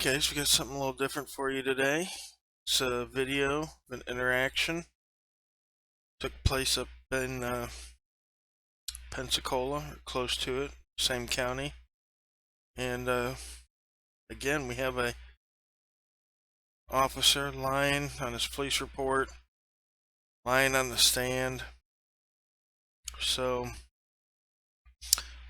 Alright guys, we got something a little different for you today. It's a video of an interaction. Took place up in Pensacola, or close to it, same county. And again, we have a officer lying on his police report, lying on the stand. So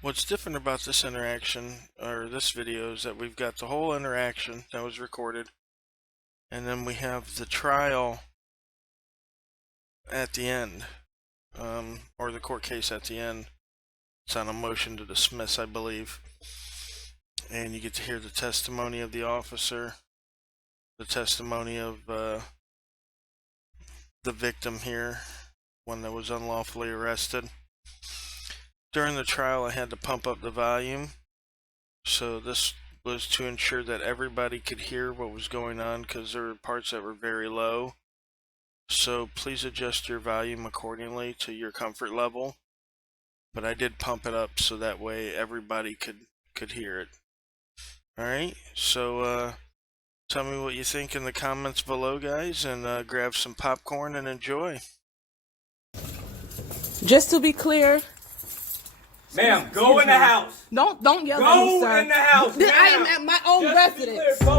what's different about this interaction, or this video, is that we've got the whole interaction that was recorded, and then we have the trial at the end, or the court case at the end. It's on a motion to dismiss, I believe. And you get to hear the testimony of the officer, the testimony of the victim here, one that was unlawfully arrested. During the trial, I had to pump up the volume, so this was to ensure that everybody could hear what was going on, because there were parts that were very low. So please adjust your volume accordingly to your comfort level. But I did pump it up so that way everybody could hear it. Alright, so tell me what you think in the comments below, guys, and grab some popcorn and enjoy. Just to be clear, ma'am, go in the house. Don't yell at me, sir. Go in the house. I am at my own residence.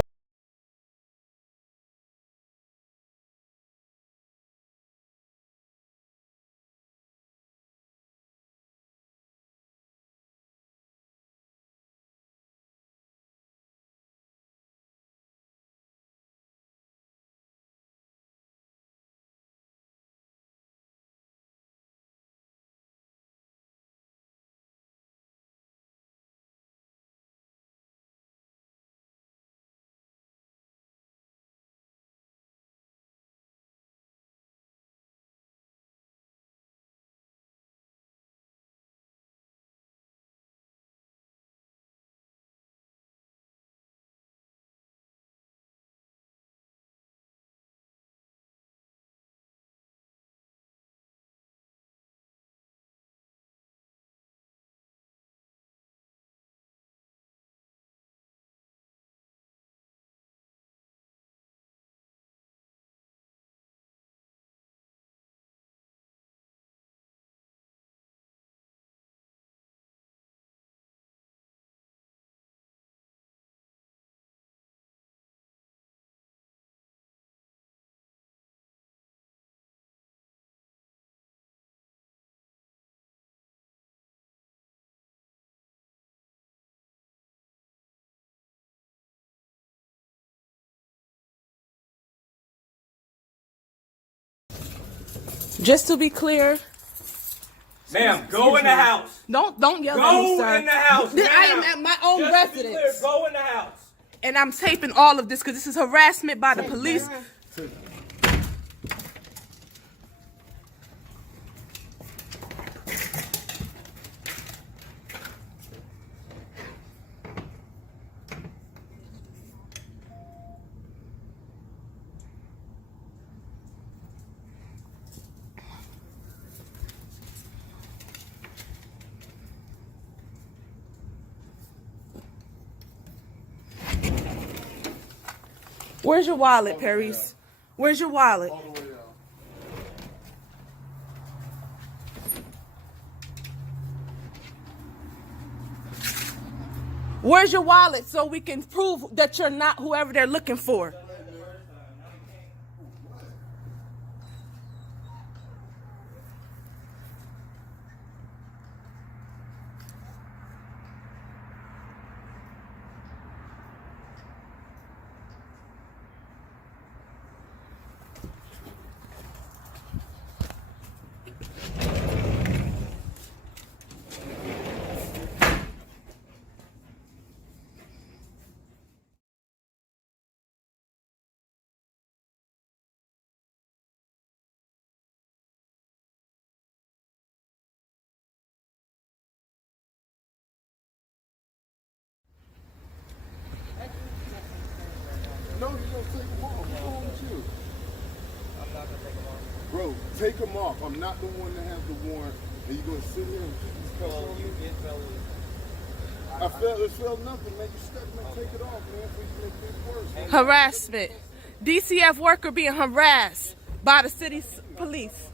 Just to be clear, ma'am, go in the house. don't yell at me, sir. Go in the house. I am at my own residence. Clear, go in the house. And I'm taping all of this because this is harassment by the police. Where's your wallet, Paris? Where's your wallet? All the way down. Where's your wallet so we can prove that you're not whoever they're looking for? No, you don't take them off. What's wrong with you? I'm not gonna take them off. Bro, take them off. I'm not the one that has the warrant. And you're going to sit here and keep these cuffs on You me? get fellas. It felt nothing, man. You step, man. Take it off, man, before you make big Harassment. DCF worker being harassed by the city's police.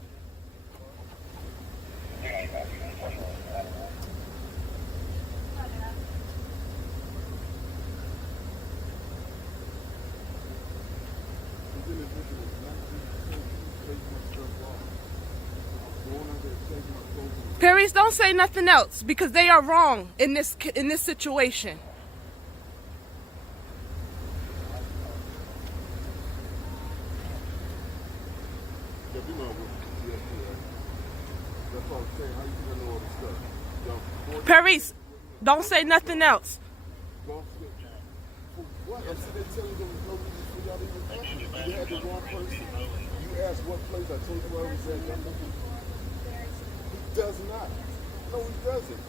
Paris, don't say nothing else because they are wrong in this situation. Paris, don't say nothing else. What? I'm sitting there telling you there was no reason for y'all to even ask me. You had the wrong person. You asked what place. I told you where I was at. He does not. No, he doesn't.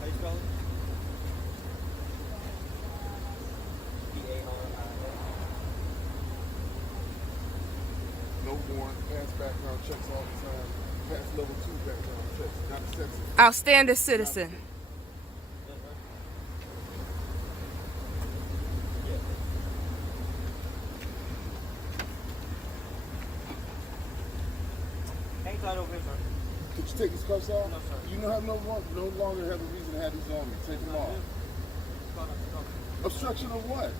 How you spell it? B-A-R-I-S. No warrant. Pass background checks all the time. Pass level 2 background checks. Not sexy. Outstanding citizen. Hang tight over here, sir. Could you take these cuffs off? No, sir. You don't have no longer have a reason to have these on me. Take them off. Obstruction of what?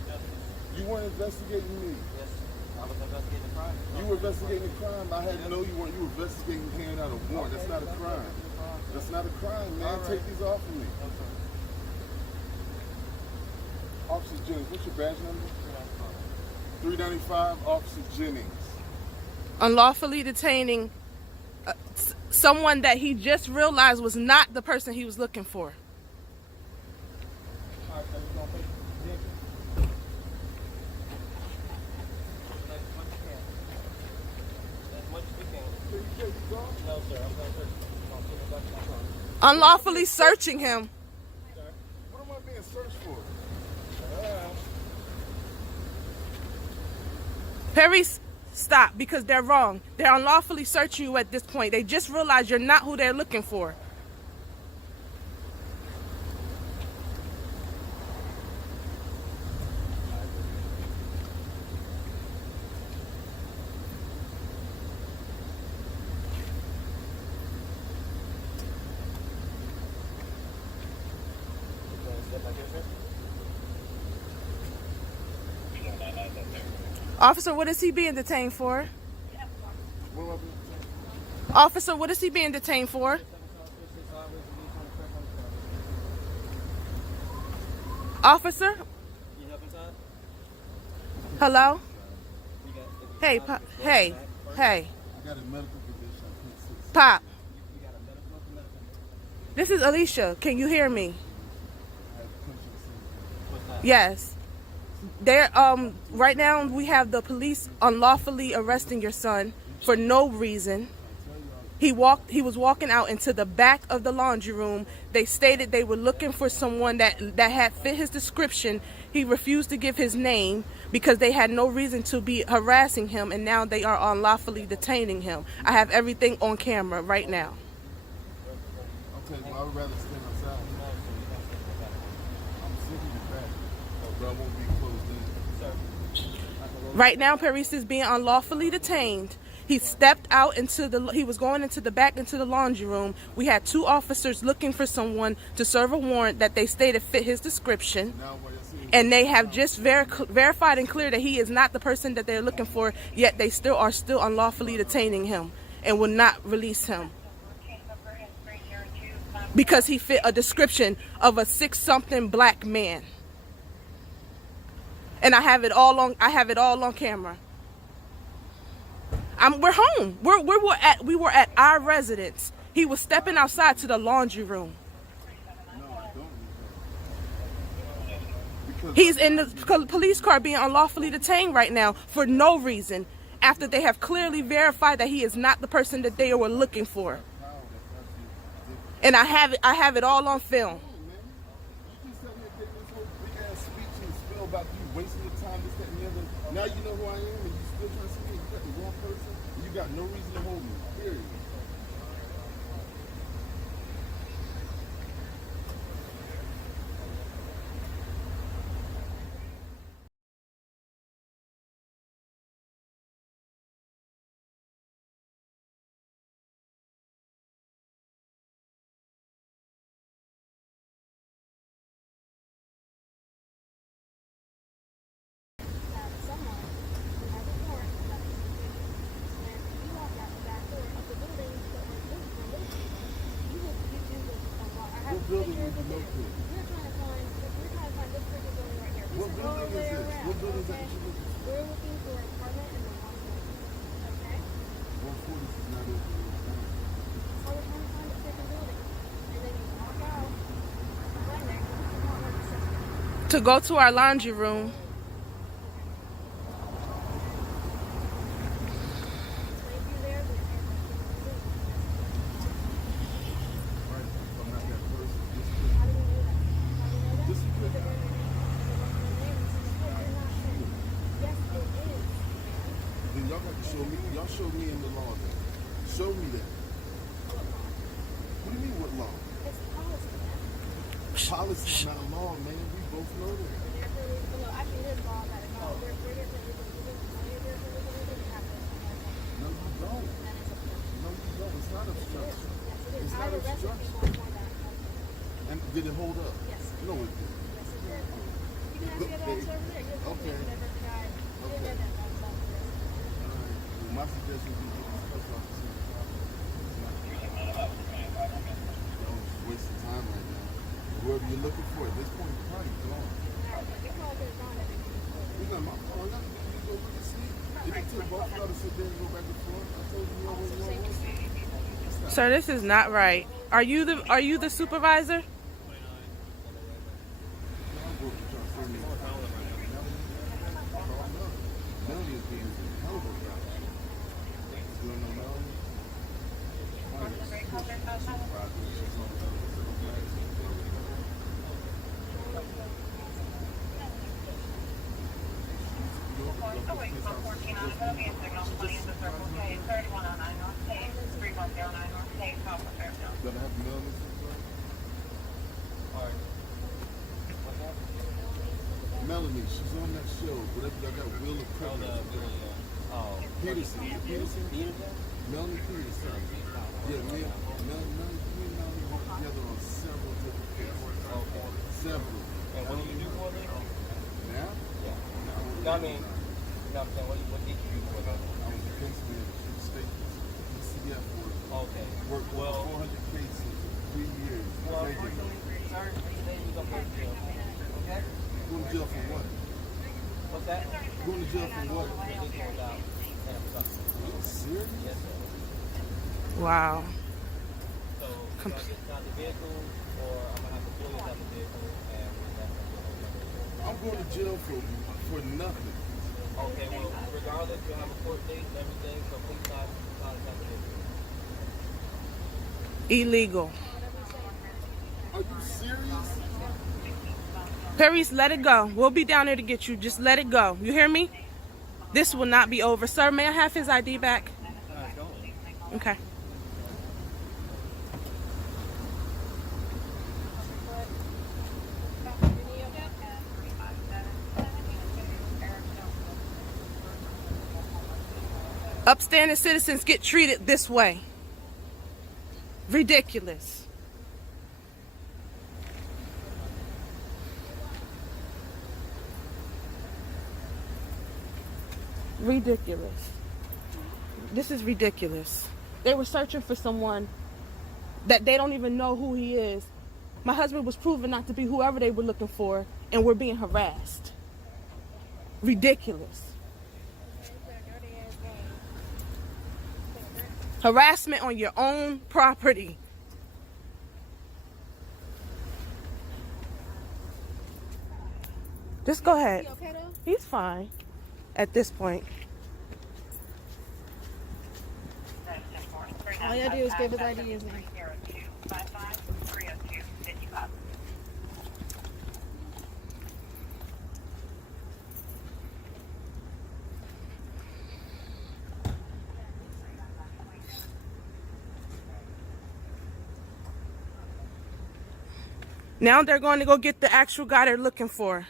You weren't investigating me. Yes, I was investigating the crime. You were investigating a crime. I had to know you weren't. You were investigating handing out a warrant. That's not a crime. That's not a crime, man. All right. Take these off of me. No, sir. Officer Jennings, what's your badge number? 395, Officer Jennings. Unlawfully detaining someone that he just realized was not the person he was looking for. All right, so we're going to take the vehicle. As much as you can. As much as we can. Can you take these off? No, sir. I'm going to search you. I'm going to put it back in my car. Unlawfully searching him. What am I being searched for? Paris, stop because they're wrong. They're unlawfully searching you at this point. They just realized you're not who they're looking for. Step back here, sir. Officer, what is he being detained for? What am I being Officer, what is he being detained for? Officer? You help inside? Hello? You got, Hey, hey, hey, I got a medical condition. I can't sit. Pop. you got a medical. This is Alicia. Can you hear me? I have conscience. What's that? Yes. They're right now we have the police unlawfully arresting your son for no reason. He was walking out into the back of the laundry room. They stated they were looking for someone that had fit his description. He refused to give his name because they had no reason to be harassing him, and now they are unlawfully detaining him. I have everything on camera right now. Okay, well, I would rather stand outside. I'm sitting in the back. Oh, bro, I won't be closed in. Right now, Paris is being unlawfully detained. He stepped out he was going into the back into the laundry room. We had two officers looking for someone to serve a warrant that they stated fit his description. Now, while you're sitting And they have just verified and clear that he is not the person that they're looking for, yet they are still unlawfully detaining him and will not release him. Because he fit a description of a 6-something black man. And I have it all on camera. We're home. We were at our residence. He was stepping outside to the laundry room. No, I don't. Because He's in the police car being unlawfully detained right now for no reason, after they have clearly verified that he is not the person that they were looking for. And I have it all on film. you just sat here giving this whole big ass speech and spill about you wasting your time, this, that, and the other. Now you know who I am, and you still trying to see me. You got the wrong person, and you got no reason to hold me. Period. building is it located? We're trying to find this freaking building right here. What This is all building the way is this? around. What building is that Okay? that you're looking for? We're looking for an apartment in the 140. Okay? 140 is not open right now. So we're trying to find a freaking building. And then you walk out. Right there. You want like a system. To go to our laundry room. Leave you there, but Right. If I'm not that person, how do we do that? How do we know that? Just a quick- Because we're in the name. It's in the code. You're not saying. Yes, it is. then y'all got to show me. Y'all show me in the law then. Show me that. What do you mean what law? It's policy, man. Policy is not law, man. We both know that. And therefore, no, actually, it is law that it's all. We're different. No, you don't. No, you don't. It's not obstruction. It's not I've arrested obstruction. people for that. And did it hold up? Yes. No, it didn't. Yes, it did. You can ask the other officer over there. You'll Okay. whatever the guy did Okay. that by himself. All right. Well, my suggestion would be get this post office in the car. It's not. Y'all just wasting time right now. Whoever you're looking for at this point, you're probably gone. Your call could have gone everything. It's not my call. Y'all need to go look and see. It didn't take both of y'all to sit there and go back and forth. I told you y'all wasn't going to want. Sir, this is not right. Are you the supervisor? Gonna have Melanie. Melanie, she's on that show. Whatever y'all got, Will of Privilege. Peterson. Melanie Peterson. Yeah, me and Melanie work together on several different cases. Several. And what do you do for them? Now? No, I mean, you know what I'm saying? What did you do for them? I was a case manager for the state DCF work. Okay. Worked on 400 cases in 3 years. Well, Thank you. sir, today you're going to go to jail. Okay? Going to jail for what? What's that? Going to jail for what? Just hold out and obstruction. Are you serious? Yes, sir. Wow. So, you're going to get inside the vehicle, or I'm going to have to pull you inside the vehicle, and that's I'm going to jail for nothing. okay, well, regardless, you'll have a court date and everything, so please not inside the vehicle. Illegal. Are you serious? Paris, let it go. We'll be down there to get you. Just let it go. You hear me? This will not be over. Sir, may I have his ID back? Okay. Upstanding citizens get treated this way. Ridiculous. Ridiculous. This is ridiculous. They were searching for someone that they don't even know who he is. My husband was proven not to be whoever they were looking for, and we're being harassed. Ridiculous. Harassment on your own property. Just go ahead. You okay though? He's fine at this point. All you gotta do is give his ID his name. Now they're going to go get the actual guy they're looking for.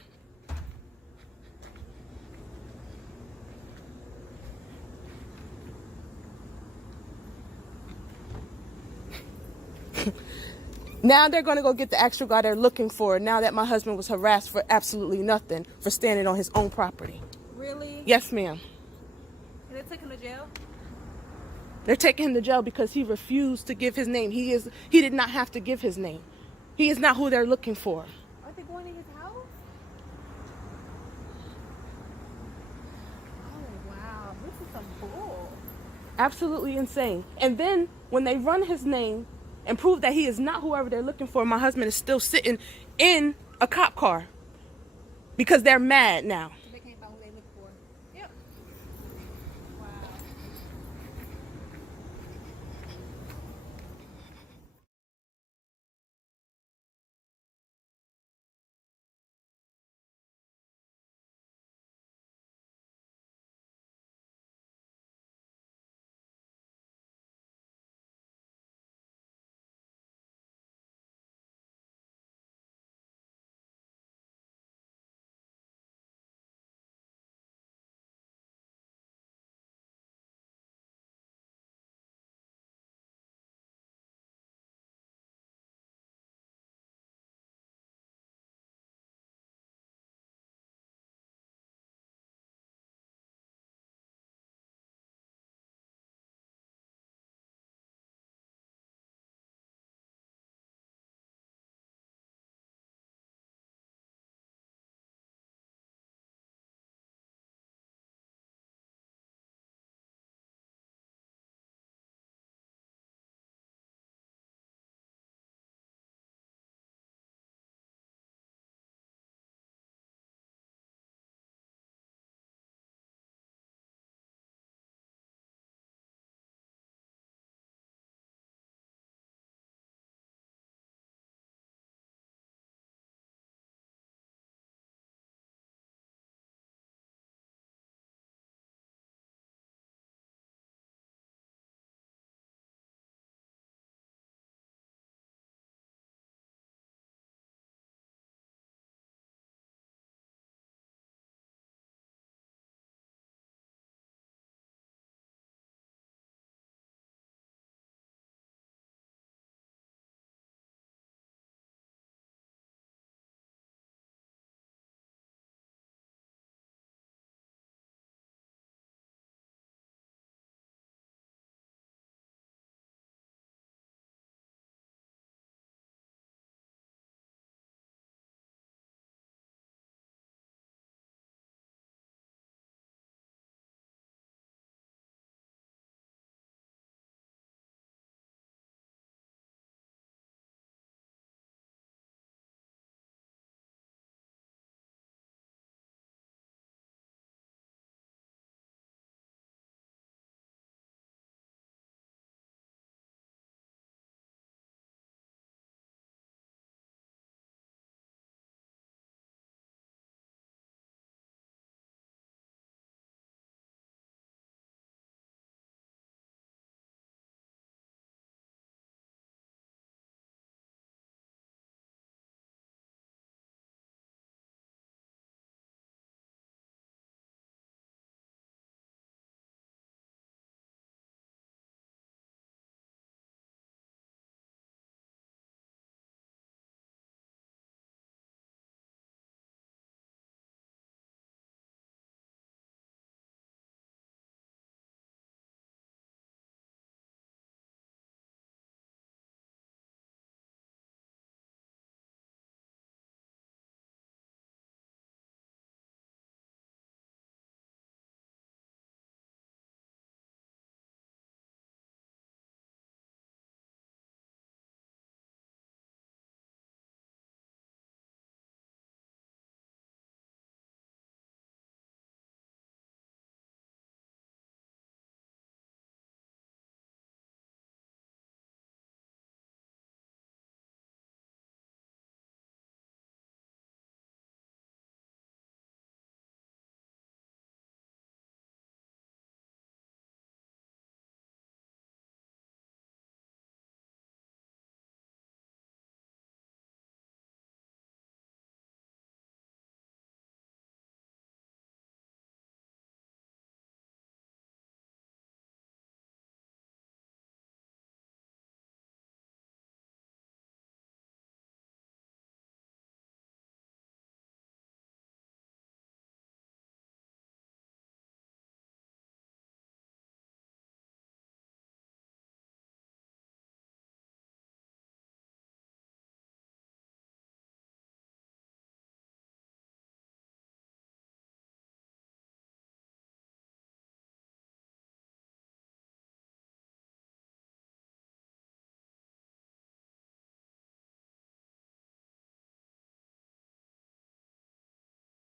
Now they're going to go get the actual guy they're looking for, now that my husband was harassed for absolutely nothing for standing on his own property. Really? Yes, ma'am. Can they take him to jail? They're taking him to jail because he refused to give his name. He did not have to give his name. He is not who they're looking for. Are they going to his house? Oh wow, this is some bull. Absolutely insane. And then when they run his name and prove that he is not whoever they're looking for, my husband is still sitting in a cop car because they're mad now. They can't find who they look for. Yep. Wow.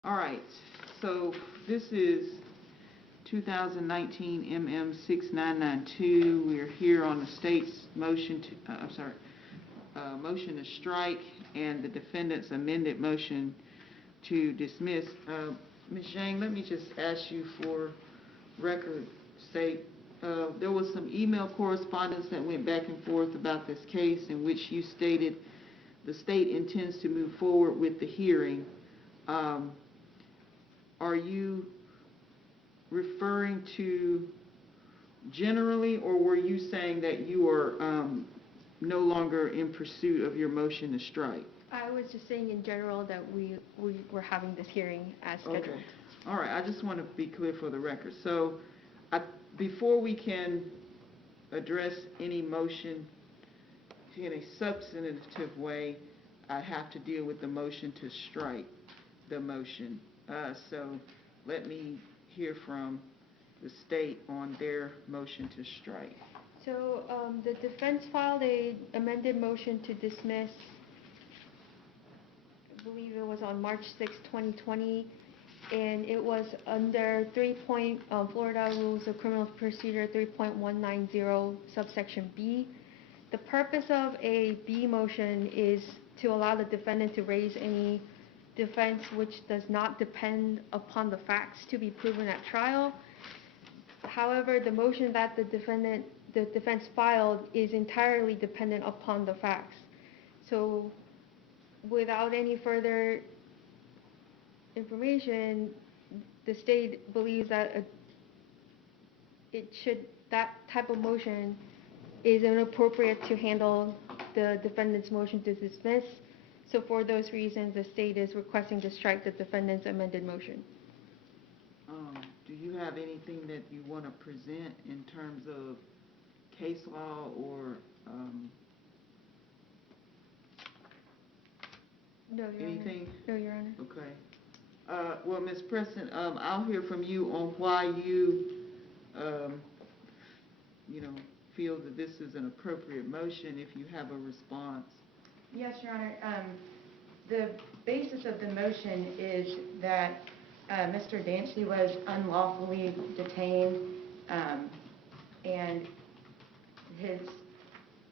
All right, so this is 2019 MM 6992. We're here on the state's motion to, motion to strike and the defendant's amended motion to dismiss. Ms. Zhang, let me just ask you for record sake. There was some email correspondence that went back and forth about this case in which you stated the state intends to move forward with the hearing. Are you referring to generally, or were you saying that you are no longer in pursuit of your motion to strike? I was just saying in general that we were having this hearing as scheduled. Okay. All right, I just want to be clear for the record. So before we can address any motion in a substantive way, I have to deal with the motion to strike the motion. So let me hear from the state on their motion to strike. So the defense filed a amended motion to dismiss, I believe it was on March 6, 2020, and it was under Florida Rules of Criminal Procedure 3.190 subsection B. The purpose of a B motion is to allow the defendant to raise any defense which does not depend upon the facts to be proven at trial. However, the motion that the defense filed is entirely dependent upon the facts. So without any further information, the state believes that that type of motion is inappropriate to handle the defendant's motion to dismiss. So for those reasons, the state is requesting to strike the defendant's amended motion. Do you have anything that you want to present in terms of case law or No, Your anything? Honor. No, Your Honor. Okay. Well, Ms. Preston, I'll hear from you on why you, feel that this is an appropriate motion if you have a response. Yes, Your Honor. The basis of the motion is that Mr. Dancy was unlawfully detained, and his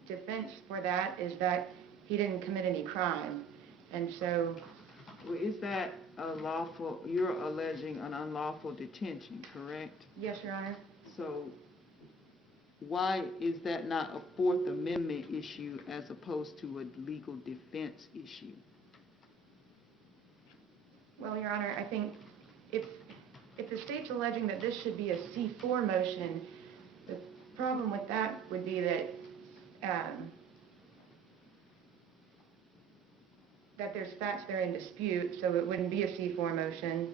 defense for that is that he didn't commit any crime. And so... Well, is that a lawful, you're alleging an unlawful detention, correct? Yes, Your Honor. So why is that not a Fourth Amendment issue as opposed to a legal defense issue? Well, Your Honor, I think if the state's alleging that this should be a C4 motion, the problem with that would be that that there's facts that are in dispute, so it wouldn't be a C4 motion.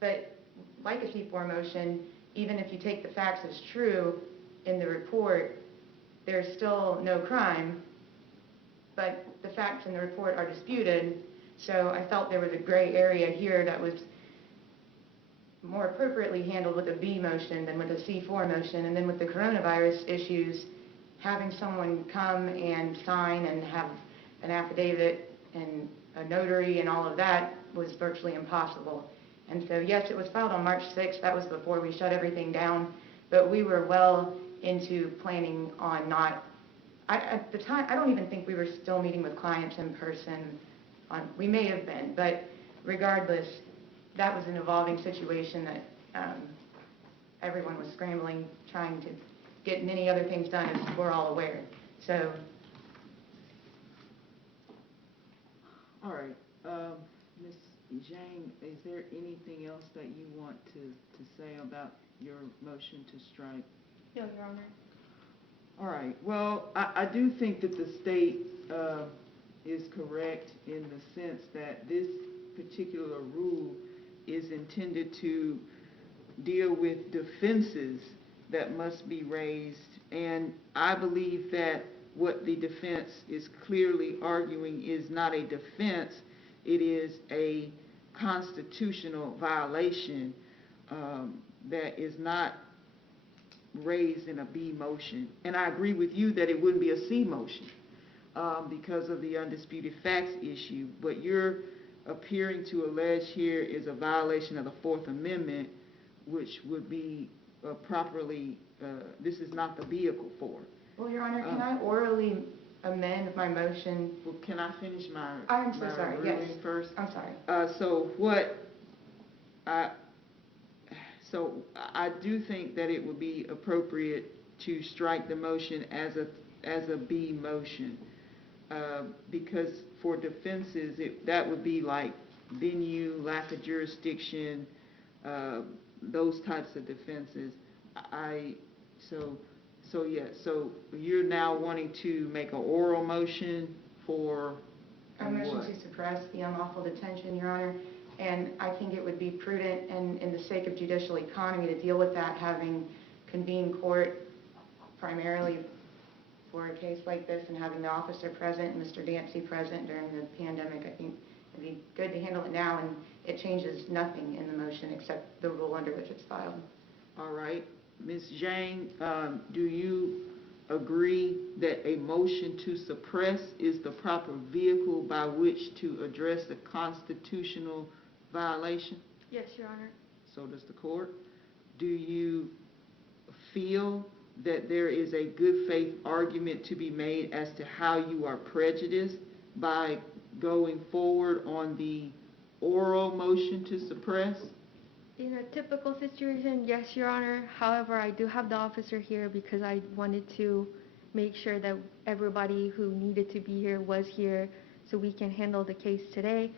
But like a C4 motion, even if you take the facts as true in the report, there's still no crime, but the facts in the report are disputed. So I felt there was a gray area here that was more appropriately handled with a B motion than with a C4 motion. And then with the coronavirus issues, having someone come and sign and have an affidavit and a notary and all of that was virtually impossible. And so yes, it was filed on March 6th. That was before we shut everything down. But we were well into planning on not, at the time, I don't even think we were still meeting with clients in person. We may have been, but regardless, that was an evolving situation that everyone was scrambling, trying to get many other things done, as we're all aware. So. All right. Ms. Zhang, is there anything else that you want to say about your motion to strike? No, Your Honor. All right. Well, I do think that the state is correct in the sense that this particular rule is intended to deal with defenses that must be raised, and I believe that what the defense is clearly arguing is not a defense, it is a constitutional violation that is not raised in a B motion. And I agree with you that it wouldn't be a C motion because of the undisputed facts issue, but you're appearing to allege here is a violation of the Fourth Amendment, which would be properly, this is not the vehicle for. Well, Your Honor, can I orally amend my motion? Well, can I finish my I'm so sorry, yes. ruling first? I'm sorry. So I do think that it would be appropriate to strike the motion as a B motion. Because for defenses, that would be like venue, lack of jurisdiction, those types of defenses. So you're now wanting to make an oral motion for A what? motion to suppress the unlawful detention, Your Honor, and I think it would be prudent and in the sake of judicial economy to deal with that, having convened court primarily for a case like this and having the officer present and Mr. Dancy present during the pandemic. I think it'd be good to handle it now, and it changes nothing in the motion except the rule under which it's filed. All right. Ms. Zhang, do you agree that a motion to suppress is the proper vehicle by which to address a constitutional violation? Yes, Your Honor. So does the court. Do you feel that there is a good faith argument to be made as to how you are prejudiced by going forward on the oral motion to suppress? In a typical situation, yes, Your Honor. However, I do have the officer here because I wanted to make sure that everybody who needed to be here was here so we can handle the case today.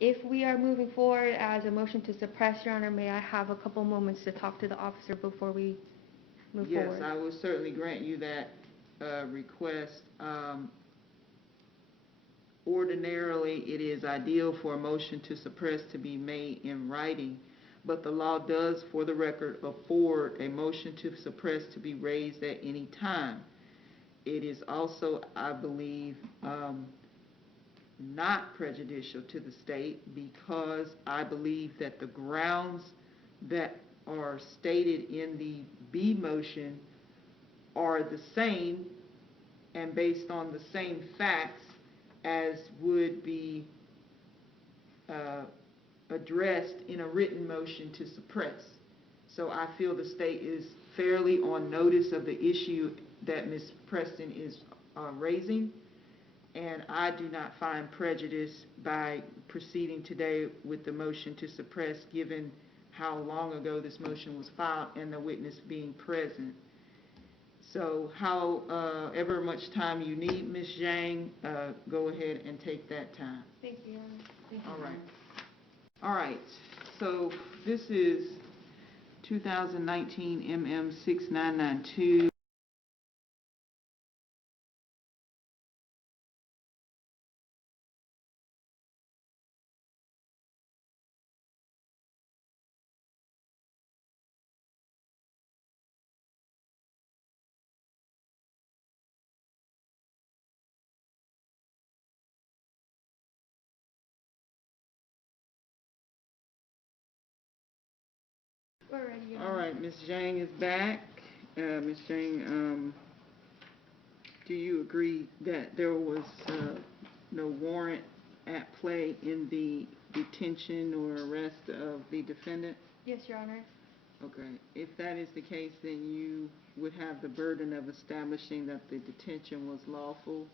If we are moving forward as a motion to suppress, Your Honor, may I have a couple moments to talk to the officer before we move forward? Yes, I will certainly grant you that request. Ordinarily, it is ideal for a motion to suppress to be made in writing, but the law does, for the record, afford a motion to suppress to be raised at any time. It is also, I believe, not prejudicial to the state because I believe that the grounds that are stated in the B motion are the same and based on the same facts as would be addressed in a written motion to suppress. So I feel the state is fairly on notice of the issue that Ms. Preston is raising, and I do not find prejudice by proceeding today with the motion to suppress given how long ago this motion was filed and the witness being present. So however much time you need, Ms. Zhang, go ahead and take that time. Thank you, Your Honor. Thank you, All Your right. Honor. All right. So this is 2019 MM 6992. We're ready, Your Honor. All right, Ms. Zhang is back. Ms. Zhang, do you agree that there was no warrant at play in the detention or arrest of the defendant? Yes, Your Honor. Okay. If that is the case, then you would have the burden of establishing that the detention was lawful,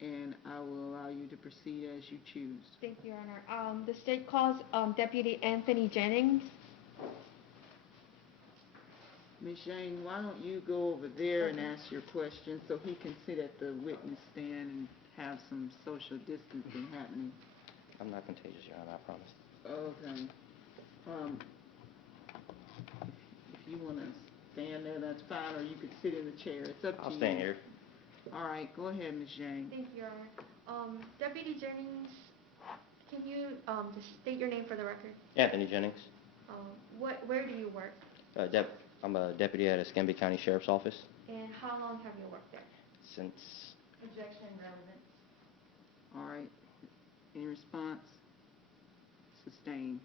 and I will allow you to proceed as you choose. Thank you, Your Honor. The state calls Deputy Anthony Jennings. Ms. Zhang, why don't you go over there and ask your question so he can sit at the witness stand and have some social distancing happening? I'm not contagious, Your Honor, I promise. Okay. If you want to stand there, that's fine, or you could sit in the chair. It's up to you. I'll stand here. All right, go ahead, Ms. Zhang. Thank you, Your Honor. Deputy Jennings, can you just state your name for the record? Anthony Jennings. Where do you work? I'm a deputy at Escambia County Sheriff's Office And how long have you worked there? since Objection relevant. All right. Any response? Sustained.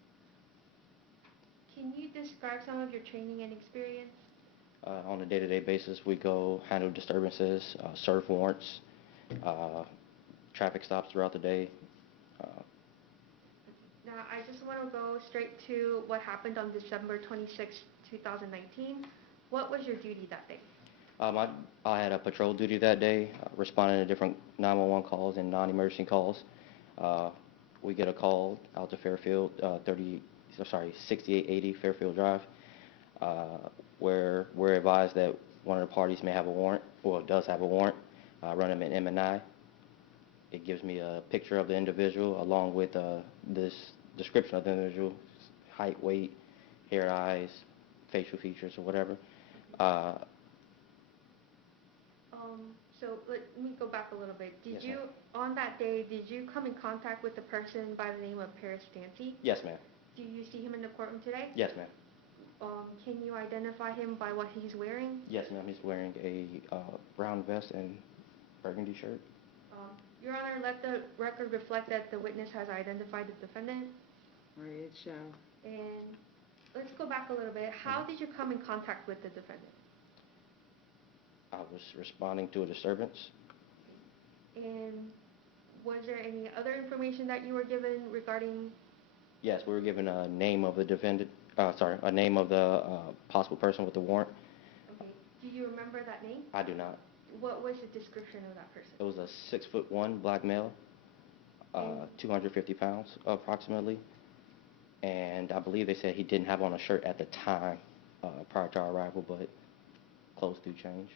Can you describe some of your training and experience? on a day-to-day basis. We go handle disturbances, serve warrants, traffic stops throughout the day. Now, I just want to go straight to what happened on December 26, 2019. What was your duty that day? I had a patrol duty that day, responding to different 911 calls and non-emergency calls. Uh, we get a call out to Fairfield, 6880 Fairfield Drive, where we're advised that one of the parties may have a warrant, or does have a warrant, running an M&I. It gives me a picture of the individual along with this description of the individual: height, weight, hair, eyes, facial features, or whatever. Uh, So let me go back a little bit. Yes, ma'am. On that day, did you come in contact with a person by the name of Paris Dancy? Yes, ma'am. Do you see him in the courtroom today? Yes, ma'am. Can you identify him by what he's wearing? Yes, ma'am. He's wearing a brown vest and burgundy shirt. Your Honor, let the record reflect that the witness has identified the defendant. All right, it shall. And let's go back a little bit. How did you come in contact with the defendant? I was responding to a disturbance. And was there any other information that you were given regarding? Yes, we were given a name of the defendant, a name of the possible person with the warrant. Okay. Do you remember that name? I do not. What was the description of that person? It was a 6'1" black male, 250 pounds approximately. And I believe they said he didn't have on a shirt at the time prior to our arrival, but clothes do change.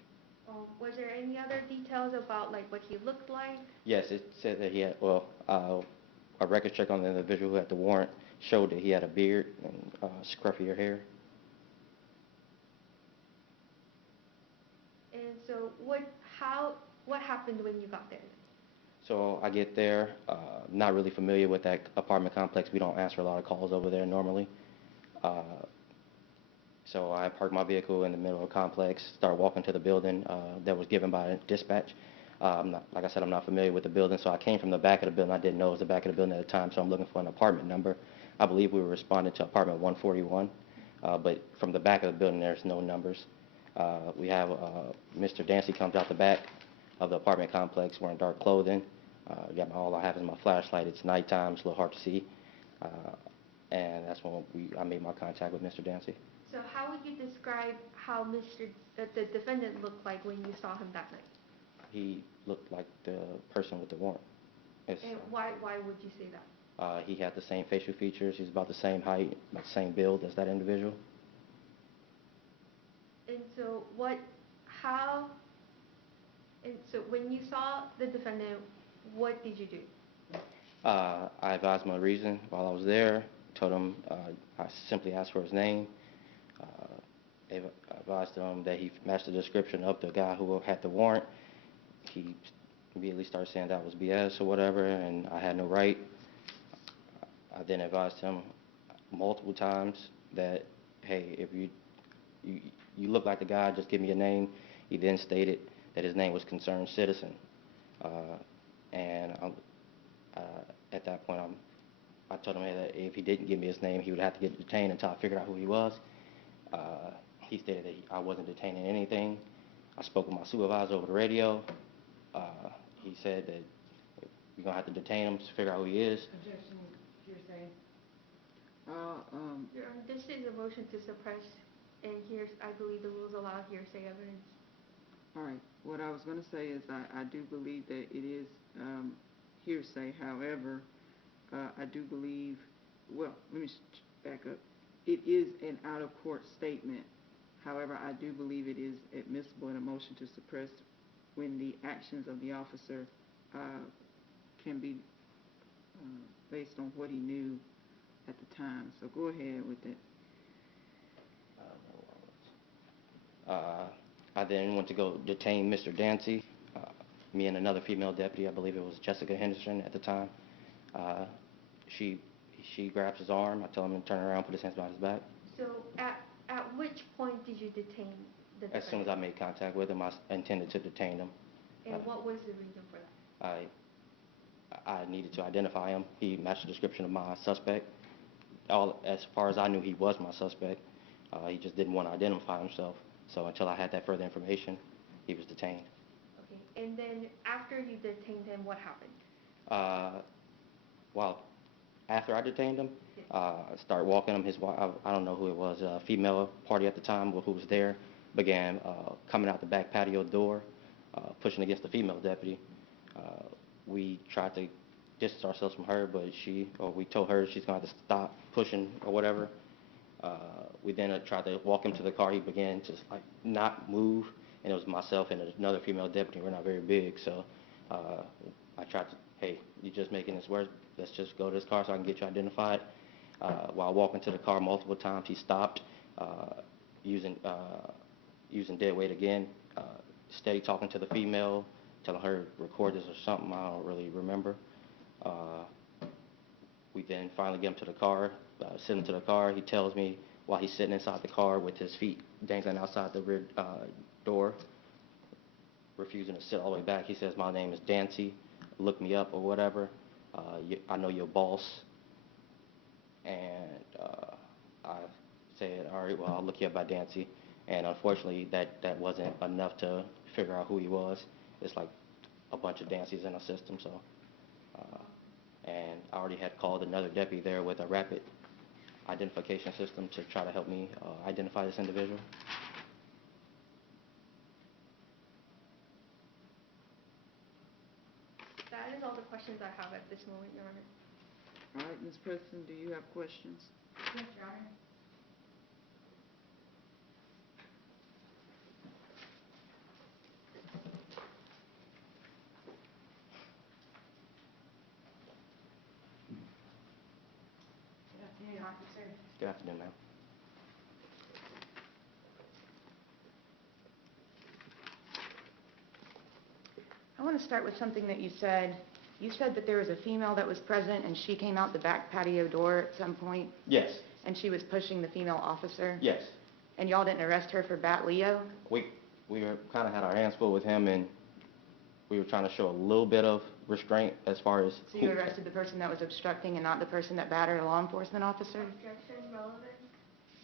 Was there any other details about like what he looked like? Yes, it said that he had, a record check on the individual who had the warrant showed that he had a beard and scruffier hair. And so what happened when you got there? So I get there, not really familiar with that apartment complex. We don't answer a lot of calls over there normally. So I parked my vehicle in the middle of the complex, started walking to the building that was given by dispatch. Like I said, I'm not familiar with the building, so I came from the back of the building. I didn't know it was the back of the building at the time, so I'm looking for an apartment number. I believe we were responding to apartment 141, but from the back of the building, there's no numbers. We have Mr. Dancy comes out the back of the apartment complex wearing dark clothing. All I have is my flashlight. It's nighttime, it's a little hard to see. And that's when I made my contact with Mr. Dancy. So how would you describe how the defendant looked like when you saw him that night? He looked like the person with the warrant. And why would you say that? He had the same facial features. He's about the same height, about the same build as that individual. And so when you saw the defendant, what did you do? I advised him of the reason while I was there. Told him I simply asked for his name. I advised him that he matched the description of the guy who had the warrant. He immediately started saying that was BS or whatever, and I had no right. I then advised him multiple times that, hey, if you look like the guy, just give me your name. He then stated that his name was Concerned Citizen. And at that point, I told him that if he didn't give me his name, he would have to get detained until I figured out who he was. He stated that I wasn't detaining anything. I spoke with my supervisor over the radio. He said that we're going to have to detain him to figure out who he is. Objection, hearsay. Your Honor, this is a motion to suppress, and I believe the rules allow hearsay evidence. All right, what I was going to say is I do believe that it is hearsay. However, I do believe, well, let me back up. It is an out-of-court statement. However, I do believe it is admissible in a motion to suppress when the actions of the officer can be based on what he knew at the time. So go ahead with it. I then went to go detain Mr. Dancy. Me and another female deputy, I believe it was Jessica Henderson at the time. She grabs his arm. I tell him to turn around, put his hands behind his back. So at which point did you detain the defendant? As soon as I made contact with him, I intended to detain him. And what was the reason for that? I needed to identify him. He matched the description of my suspect. As far as I knew, he was my suspect. He just didn't want to identify himself. So until I had that further information, he was detained. Okay, and then after you detained him, what happened? While after I detained him, started walking him. His wife, I don't know who it was, a female party at the time who was there, began coming out the back patio door, pushing against the female deputy. We tried to distance ourselves from her, but we told her she's going to have to stop pushing or whatever. We then tried to walk him to the car. He began to like not move, and it was myself and another female deputy. We're not very big, so I tried to, hey, you're just making this worse. Let's just go to this car so I can get you identified. While walking to the car multiple times, he stopped, using dead weight again, steady talking to the female, telling her record this or something. I don't really remember. We then finally get him to the car, sit him to the car. He tells me while he's sitting inside the car with his feet dangling outside the rear door, refusing to sit all the way back. He says, my name is Dancy, look me up or whatever. I know your boss. And I said, all right, well, I'll look you up by Dancy. And unfortunately, that wasn't enough to figure out who he was. It's like a bunch of Dancys in our system, so. And I already had called another deputy there with a rapid identification system to try to help me identify this individual. That is all the questions I have at this moment, Your Honor. All right, Ms. Preston, do you have questions? Yes, Your Honor. Good afternoon, officer. Good afternoon, ma'am. I want to start with something that you said. You said that there was a female that was present and she came out the back patio door at some point Yes, and she was pushing the female officer? yes. And y'all didn't arrest her for Bat Leo? We kind of had our hands full with him, and we were trying to show a little bit of restraint as far as. So you arrested the person that was obstructing and not the person that battered a law enforcement officer? Objection, relevant?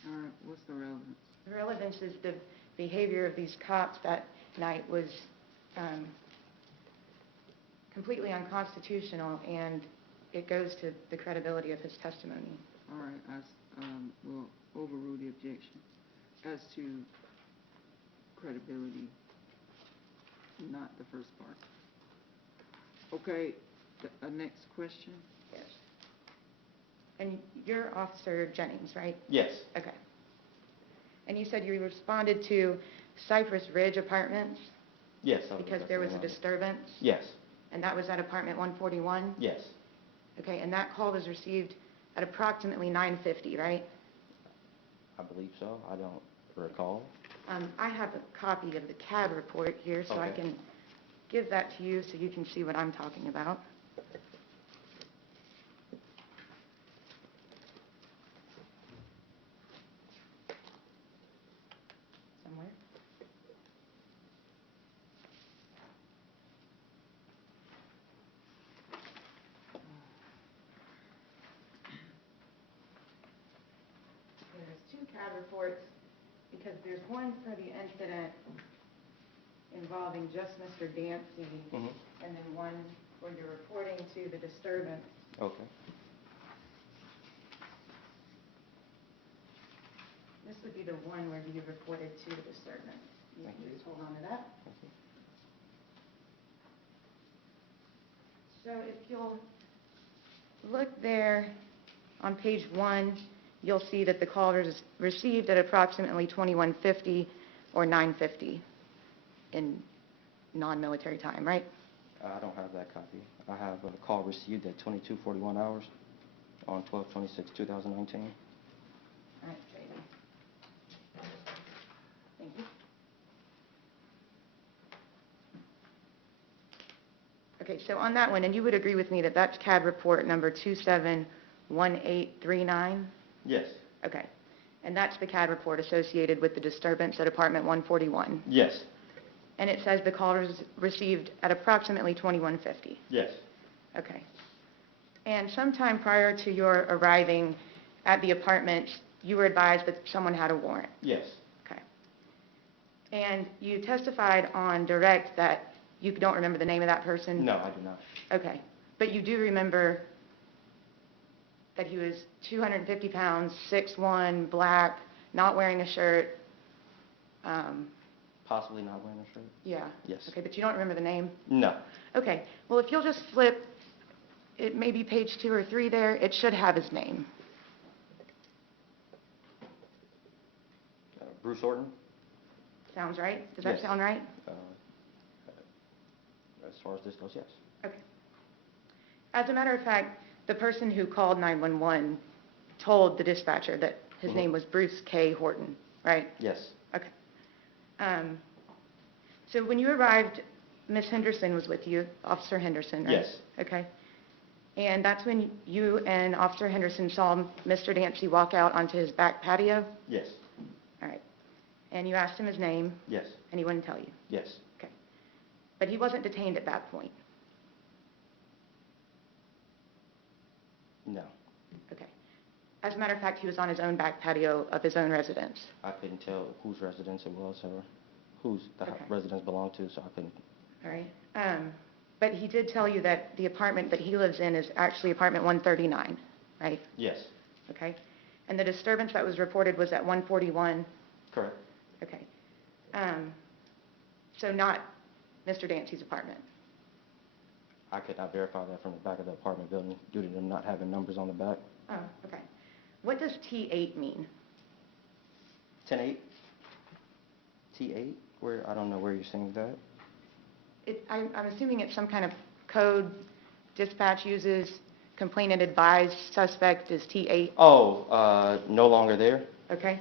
All right, what's the relevance? The relevance is the behavior of these cops that night was completely unconstitutional, and it goes to the credibility of his testimony. All right, I will overrule the objection. As to credibility, not the first part. Okay, next question? Yes. And you're Officer Jennings, right? Yes, Okay. And you said you responded to Cypress Ridge Apartments yes. because there was a disturbance? Yes, And that was at apartment 141? yes. Okay, and that call was received at approximately 9:50, right? I believe so. I don't recall. I have a copy of the CAD report here, so I Okay. can give that to you so you can see what I'm talking about. Somewhere. There's two CAD reports because there's one for the incident involving just Mr. Dancy, Mhm. and then one where you're reporting to the disturbance. Okay. This would be the one where you reported to the disturbance. You Thank can you. just hold on to that. Thank you. So if you'll look there on page 1, you'll see that the call was received at approximately 21:50 or 9:50 in non-military time, right? I don't have that copy. I have a call received at 22:41 hours on 12/26/2019. All right, Jamie. Thank you. Okay, so on that one, and you would agree with me that that's CAD report number 271839? Yes, Okay. And that's the CAD report associated with the disturbance at apartment 141? yes, And it says the call was received at approximately 21:50? yes, Okay. And sometime prior to your arriving at the apartment, you were advised that someone had a warrant? yes, Okay. And you testified on direct that you don't remember the name of that person? no, I do not. Okay. But you do remember that he was 250 pounds, 6'1", black, not wearing a shirt. Possibly not wearing a shirt? Yeah. Yes. Okay, but you don't remember the name? No. Okay, well, if you'll just flip, it may be page 2 or 3 there, it should have his name. Bruce Horton? Sounds right? Does that Yes. sound right? As far as this goes, yes. Okay. As a matter of fact, the person who called 911 told the dispatcher that his name was Bruce K. Horton, right? Yes. Okay. So when you arrived, Miss Henderson was with you, Officer Henderson, right? Yes. Okay. And that's when you and Officer Henderson saw Mr. Dancy walk out onto his back patio? Yes. All right. And you asked him his name, Yes. and he wouldn't tell you? Yes. Okay. But he wasn't detained at that point? No. Okay. As a matter of fact, he was on his own back patio of his own residence? I couldn't tell whose residence it was or whose the Okay. residence belonged to, so I couldn't. All right. But he did tell you that the apartment that he lives in is actually apartment 139, right? Yes. Okay. And the disturbance that was reported was at 141? Correct. Okay. So not Mr. Dancy's apartment? I could not verify that from the back of the apartment building due to them not having numbers on the back. Oh, okay. What does T8 mean? 10-8? T8? Where? I don't know where you're seeing that. I'm assuming it's some kind of code dispatch uses, complainant advised suspect is T8, Oh, no longer there? okay?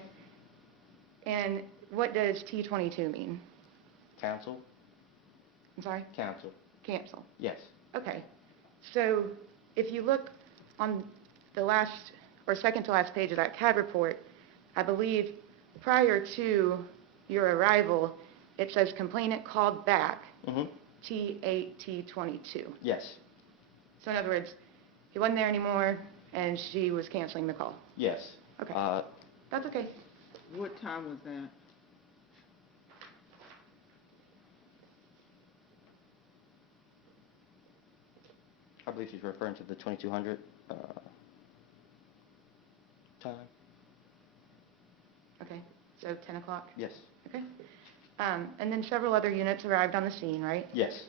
And what does T22 mean? Cancel? I'm sorry? Cancel. Cancel. Yes. Okay. So if you look on the last or second to last page of that CAD report, I believe prior to your arrival, it says complainant called back, Mm-hmm. T8, T22. Yes. So in other words, he wasn't there anymore, and she was canceling the call. Yes. Okay. That's okay. What time was that? I believe she's referring to the 2200 time. Okay. So 10 o'clock? Yes. Okay. And then several other units arrived on the scene, right? Yes.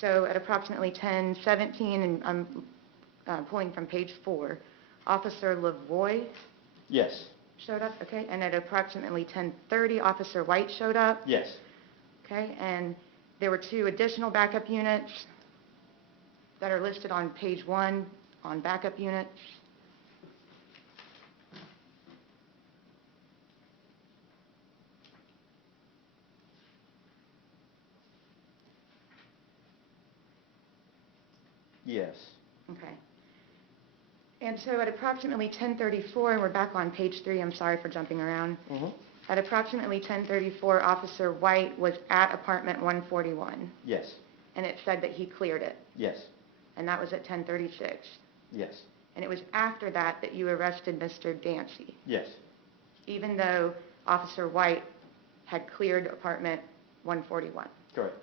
So at approximately 10:17, and I'm pulling from page 4, Officer Lavoie Yes. showed up, okay? And at approximately 10:30, Officer White showed up, Yes. okay? And there were 2 additional backup units that are listed on page 1 on backup units. Yes. Okay. And so at approximately 10:34, and we're back on page 3, I'm sorry for jumping around. Mm-hmm. At approximately 10:34, Officer White was at apartment 141, Yes. and it said that he cleared it, Yes. and that was at 10:36. Yes. And it was after that that you arrested Mr. Dancy, Yes. even though Officer White had cleared apartment 141. Correct.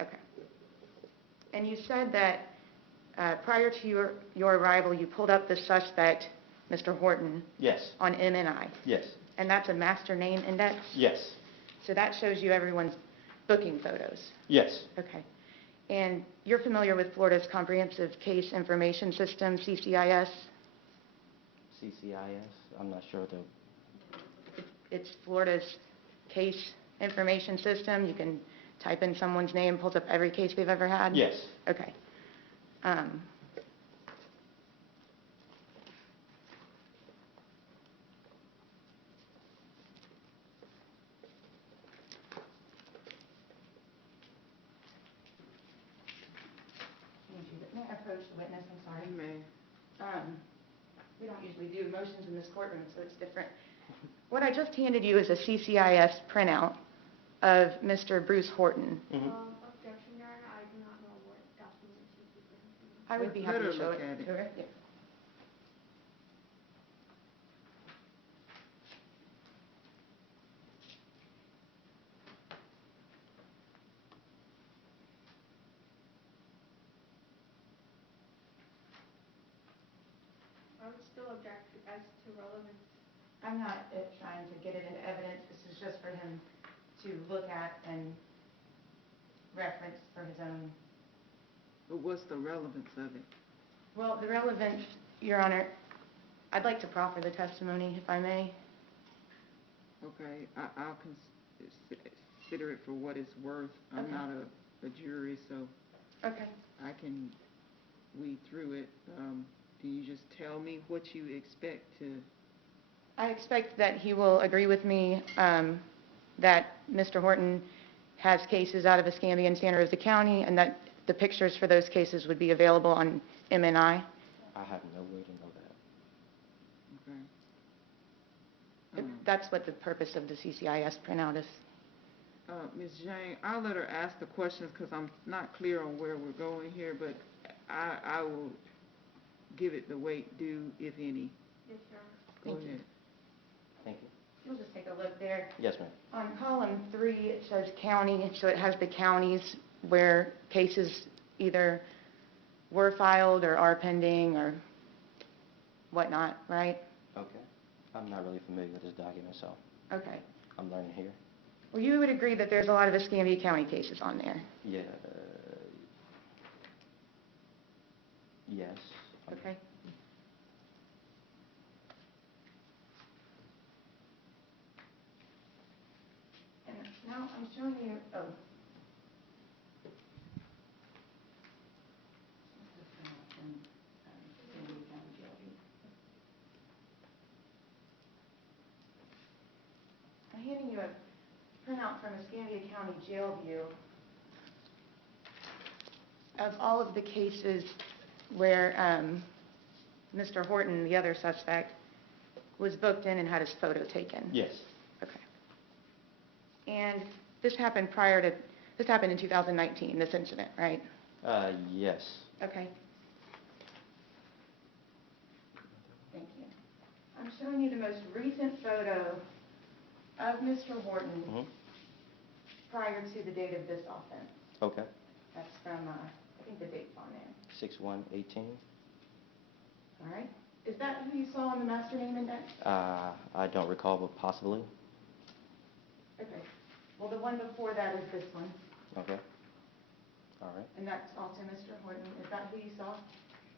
Okay. And you said that prior to your arrival, you pulled up the suspect, Mr. Horton, Yes. on MNI, Yes. and that's a master name index? Yes. So that shows you everyone's booking photos? Yes. Okay. And you're familiar with Florida's Comprehensive Case Information System, CCIS? CCIS? I'm not sure the... It's Florida's case information system. You can type in someone's name, pulls up every case they've ever had? Yes. Okay. May I approach the witness? I'm sorry. You may. We don't usually do motions in this courtroom, so it's different. What I just handed you is a CCIS printout of Mr. Bruce Horton. Mm-hmm. Objection, Your Honor, I do not know what documents he's referring to. I would be Let happy her to show look it at it. to her. Yeah. I would still object as to relevance. I'm not trying to get it into evidence. This is just for him to look at and reference for his own. But what's the relevance of it? Well, the relevance, Your Honor, I'd like to proffer the testimony, if I may. Okay, I'll consider it for what it's worth. I'm Okay. not a jury, so Okay. I can weed through it. Do you just tell me what you expect to? I expect that he will agree with me that Mr. Horton has cases out of Escambia and Santa Rosa County, and that the pictures for those cases would be available on MNI. I have no way to know that. Okay. That's what the purpose of the CCIS printout is. Ms. Jane, I'll let her ask the questions because I'm not clear on where we're going here, but I will give it the weight due, if any. Yes, Your Honor. Go Thank you. ahead. Thank you. You'll just take a look there. Yes, ma'am. On column 3, it says county, so it has the counties where cases either were filed or are pending or whatnot, right? Okay. I'm not really familiar with this document, so Okay. I'm learning here. Well, you would agree that there's a lot of Escambia County cases on there. Yeah. Yes. Okay. And now I'm showing you, oh. I'm handing you a printout from Escambia County Jail View of all of the cases where Mr. Horton, the other suspect, was booked in and had his photo taken. Yes. Okay. And this happened in 2019, this incident, right? Yes. Okay. Thank you. I'm showing you the most recent photo of Mr. Horton Mm-hmm. prior to the date of this offense. Okay. That's from, I think the date's on there. 6/1/18. All right. Is that who you saw on the master name index? I don't recall, but possibly. Okay. Well, the one before that is this one, Okay. All right. and that's also Mr. Horton. Is that who you saw?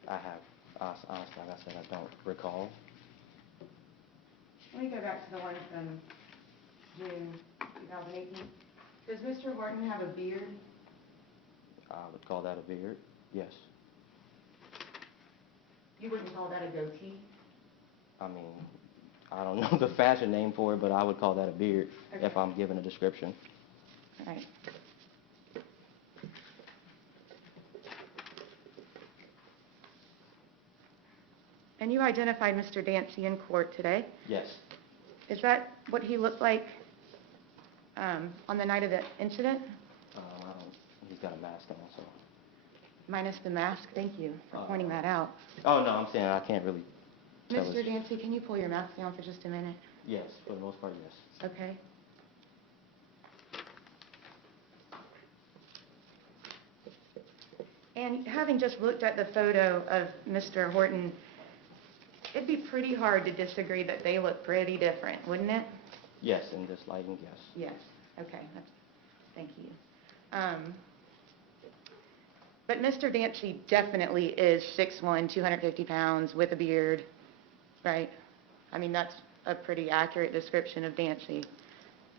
I have, honestly, like I said, I don't recall. Let me go back to the one from June 2018. Does Mr. Horton have a beard? I would call that a beard. Yes. You wouldn't call that a goatee? I mean, I don't know the fashion name for it, but I would call that a beard Okay. if I'm given a description. All right. And you identified Mr. Dancy in court today. Yes. Is that what he looked like on the night of the incident? He's got a mask on, so. Minus the mask? Thank you for pointing that out. Oh, no, I'm saying I can't really tell. Mr. Dancy, can you pull your mask down for just a minute? Yes, for the most part, yes. Okay. And having just looked at the photo of Mr. Horton, it'd be pretty hard to disagree that they look pretty different, wouldn't it? Yes, in this lighting, yes. Yes. Okay. Thank you. But Mr. Dancy definitely is 6'1", 250 pounds with a beard, right? I mean, that's a pretty accurate description of Dancy.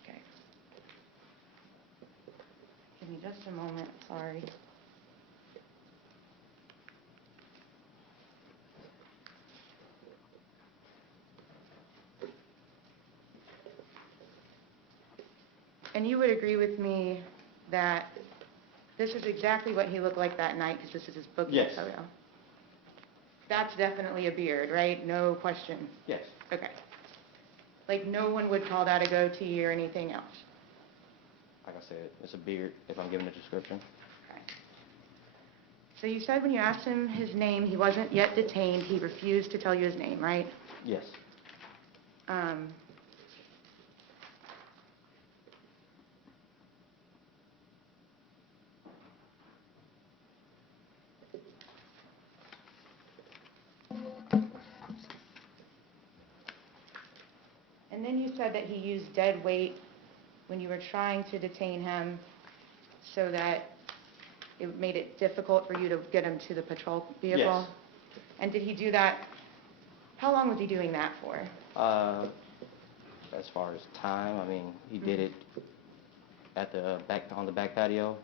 Okay. Give me just a moment, sorry. And you would agree with me that this is exactly what he looked like that night, because this is his booking Yes. photo. That's definitely a beard, right? No question. Yes. Okay. Like, no one would call that a goatee or anything else. Like I said, it's a beard if I'm given a description. Okay. So you said when you asked him his name, he wasn't yet detained. He refused to tell you his name, right? Yes. And then you said that he used dead weight when you were trying to detain him so that it made it difficult for you to get him to the patrol vehicle? Yes. And did he do that, how long was he doing that for? As far as time, I mean, he did it at the back, on the back patio.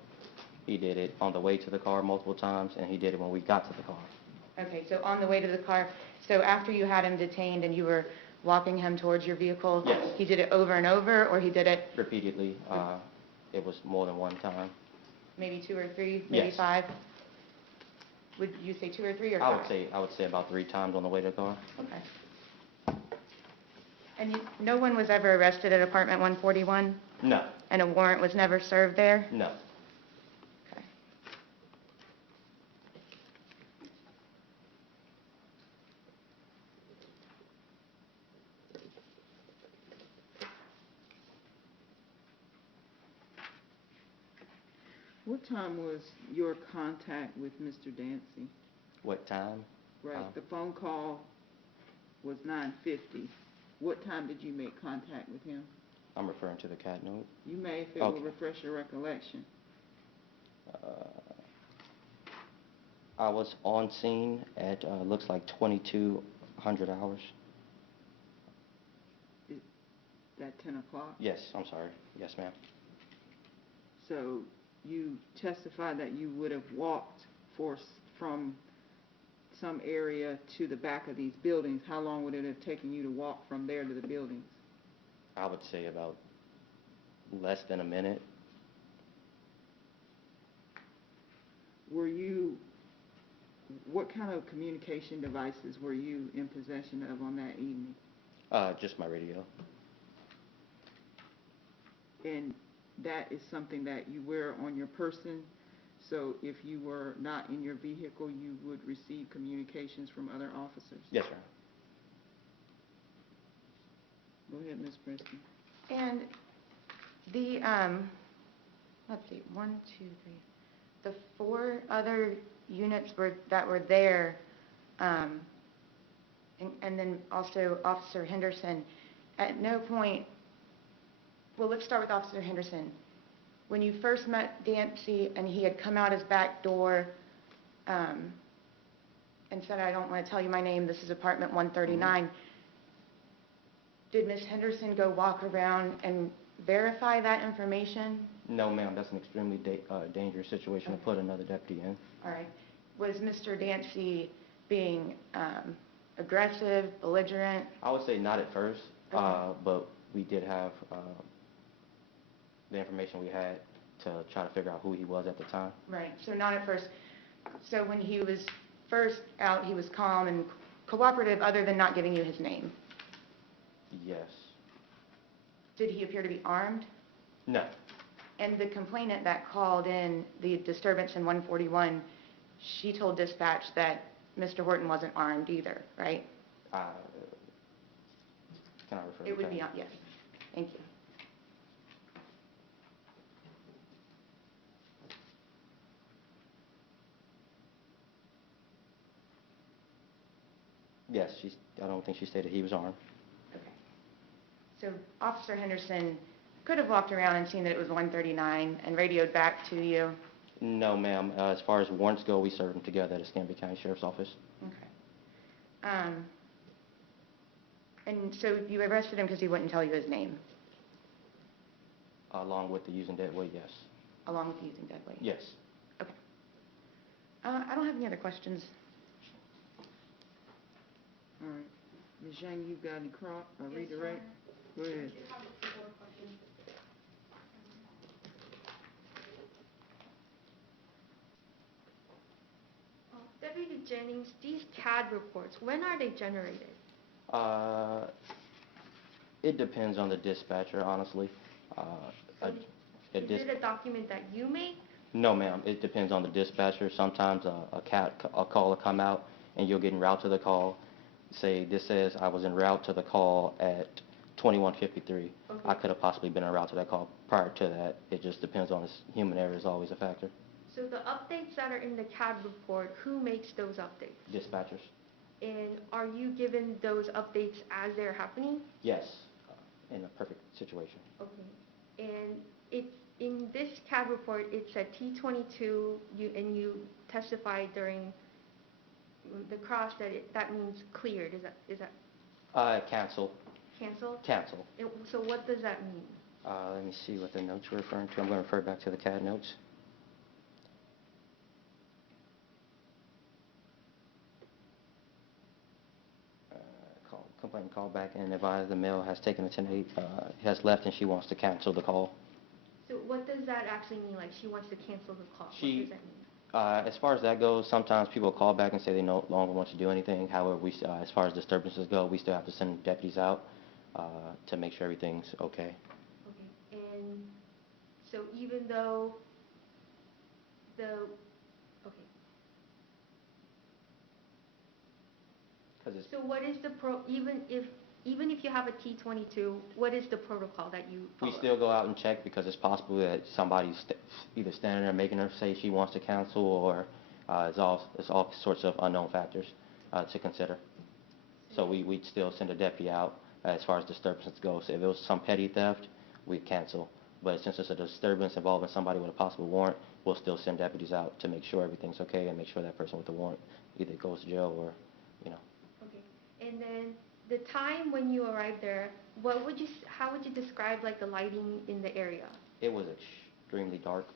He did it on the way to the car multiple times, and he did it when we got to the car. Okay, so on the way to the car, so after you had him detained and you were walking him towards your vehicle? Yes. He did it over and over, or he did it Repeatedly. It was more than one time. maybe 2 or 3, maybe Yes. 5? Would you say 2 or 3 or 5? I would say about 3 times on the way to the car. Okay. And no one was ever arrested at apartment 141? No. And a warrant was never served there? No. Okay. What time was your contact with Mr. Dancy? What time? Right, the phone call was 9:50. What time did you make contact with him? I'm referring to the cat note. You may, if it Okay. will refresh your recollection. I was on scene at, looks like 2200 hours. That 10 o'clock? Yes, I'm sorry. Yes, ma'am. So you testified that you would have walked from some area to the back of these buildings. How long would it have taken you to walk from there to the buildings? I would say about less than a minute. What kind of communication devices were you in possession of on that evening? Just my radio. And that is something that you wear on your person, so if you were not in your vehicle, you would receive communications from other officers? Yes, sir. Go ahead, Ms. Preston. And the, let's see, 1, 2, 3, the 4 other units that were there, and then also Officer Henderson, at no point, well, let's start with Officer Henderson. When you first met Dancy and he had come out his back door and said, I don't want to tell you my name, this is apartment 139, did Ms. Henderson go walk around and verify that information? No, ma'am. That's an extremely dangerous situation to put another deputy in. All right. Was Mr. Dancy being aggressive, belligerent? I would say not at first, Okay. but we did have the information we had to try to figure out who he was at the time. Right, so not at first. So when he was first out, he was calm and cooperative, other than not giving you his name? Yes. Did he appear to be armed? No. And the complainant that called in the disturbance in 141, she told dispatch that Mr. Horton wasn't armed either, right? Can I refer to It would that? be, yes. Thank you. Yes, I don't think she stated he was armed. Okay. So Officer Henderson could have walked around and seen that it was 139 and radioed back to you? No, ma'am. As far as warrants go, we served them together at the Escambia County Sheriff's Office. Okay. And so you arrested him because he wouldn't tell you his name? Along with the using dead weight, yes. Along with using dead weight? Yes. Okay. I don't have any other questions. All right. Ms. Yang, you got any redirect? Go ahead. I have a few more questions. Deputy Jennings, these CAD reports, when are they generated? It depends on the dispatcher, honestly. Is it a document that you make? No, ma'am. It depends on the dispatcher. Sometimes a call will come out and you'll get en route to the call. Say this says I was en route to the call at 21:53. Okay. I could have possibly been en route to that call prior to that. It just depends on this. Human error is always a factor. So the updates that are in the CAD report, who makes those updates? Dispatchers. And are you given those updates as they're happening? Yes. in a perfect situation. Okay. And it's in this CAD report, it said T22, and you testified during the cross that that means cleared. Is that Cancel. canceled? Cancel. So what does that mean? Let me see what the notes are referring to. I'm going to refer back to the CAD notes. Complaint call back and advise the mail has taken a 10-8, has left and she wants to cancel the call. So what does that actually mean? Like she wants to cancel the call? What does that mean? As far as that goes, sometimes people call back and say they no longer want to do anything. However, as far as disturbances go, we still have to send deputies out to make sure everything's okay. Okay. And so even though okay. So what is even if you have a T22, what is the protocol that you follow? We still go out and check because it's possible that somebody's either standing there making her say she wants to cancel, or it's all sorts of unknown factors to consider. So we'd still send a deputy out as far as disturbances go. So if it was some petty theft, we'd cancel. But since it's a disturbance involving somebody with a possible warrant, we'll still send deputies out to make sure everything's okay and make sure that person with the warrant either goes to jail or, Okay. And then the time when you arrived there, how would you describe like the lighting in the area? It was extremely dark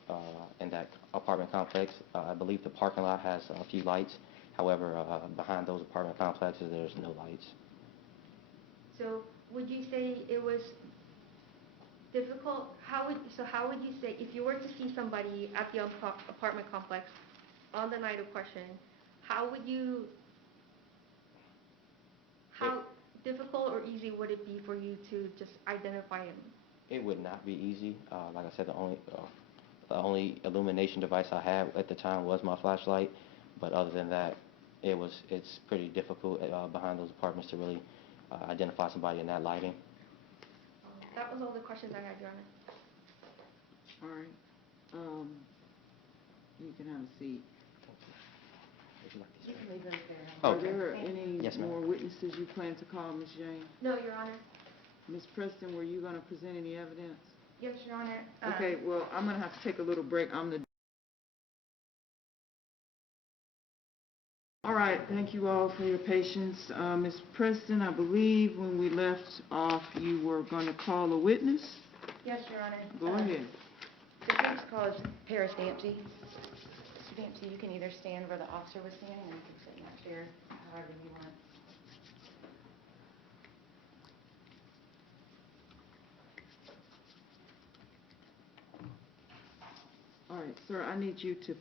in that apartment complex. I believe the parking lot has a few lights. However, behind those apartment complexes, there's no lights. So would you say it was difficult? How would you say, if you were to see somebody at the apartment complex on the night of question, how difficult or easy would it be for you to just identify him? It would not be easy. Like I said, the only illumination device I had at the time was my flashlight. But other than that, it's pretty difficult behind those apartments to really identify somebody in that lighting. That was all the questions I had, Your Honor. All right. You can have a seat. You can leave those there. Are Okay. there any Yes, ma'am. more witnesses you plan to call, Ms. Jane? No, Your Honor. Ms. Preston, were you going to present any evidence? Yes, Your Honor. Okay, well, I'm going to have to take a little break. All right, thank you all for your patience. Ms. Preston, I believe when we left off, you were going to call a witness? Yes, Your Honor. Go ahead. The case call is Paris Dancy. Mr. Dancy, you can either stand where the officer was standing, or you can sit in that chair, however you want. All right, sir, I need you to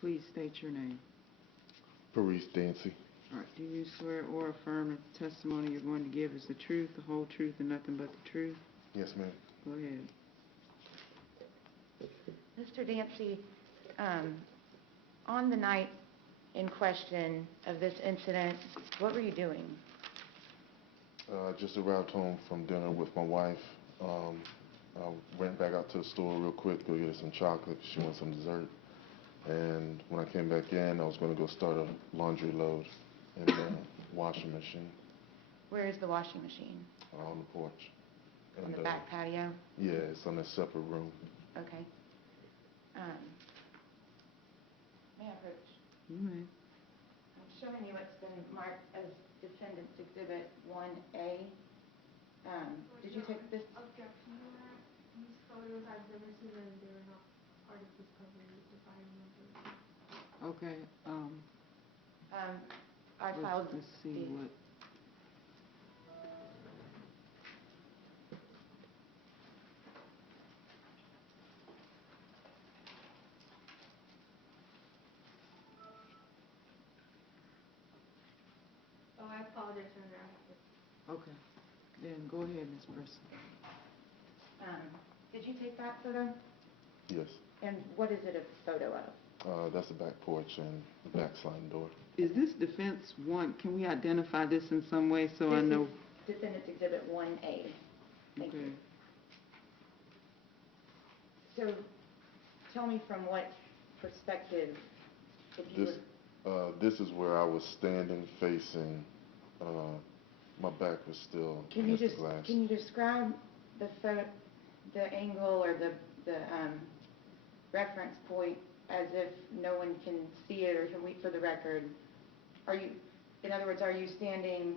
please state your name. Paris Dancy. All right, do you swear or affirm that the testimony you're going to give is the truth, the whole truth, and nothing but the truth? Yes, ma'am. Go ahead. Mr. Dancy, on the night in question of this incident, what were you doing? Just arrived home from dinner with my wife. I went back out to the store real quick, go get her some chocolate. She wanted some dessert. And when I came back in, I was going to go start a laundry load in the washing machine. Where is the washing machine? On the porch. On the back patio? Yeah, it's on a separate room. Okay. May I approach? You may. I'm showing you what's been marked as Defendant's Exhibit 1A. Did you take this? Objection, Your Honor. These photos, I've never seen them. They were not part of discovery, if I remember. Okay, I filed let's see what... Oh, I apologize, Your Honor. Okay, then go ahead, Ms. Preston. Did you take that photo? Yes. And what is it a photo of? That's the back porch and the back sliding door. Is this defense one, can we identify this in some way so I know? This is Defendant's Exhibit 1A. Thank you. So, tell me from what perspective, if you This is where I was standing facing My back was still Can you against the just, glass. can you describe the the angle or the reference point as if no one can see it or can we, for the record? Are you, in other words, are you standing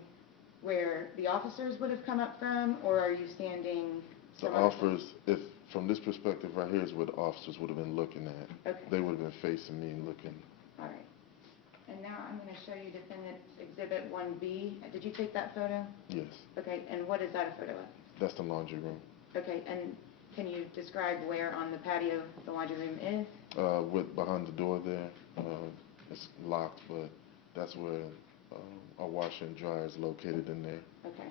where the officers would have come up from, or are you standing The some other place? officers, if from this perspective right here is where the officers would have been looking at. Okay. They would have been facing me and looking. All right. And now I'm going to show you Defendant's Exhibit 1B. Did you take that photo? Yes, Okay, and what is that a photo of? that's the laundry room. Okay, and can you describe where on the patio the laundry room is? With behind the door there, it's locked, but that's where our washer and dryer is located in there. Okay.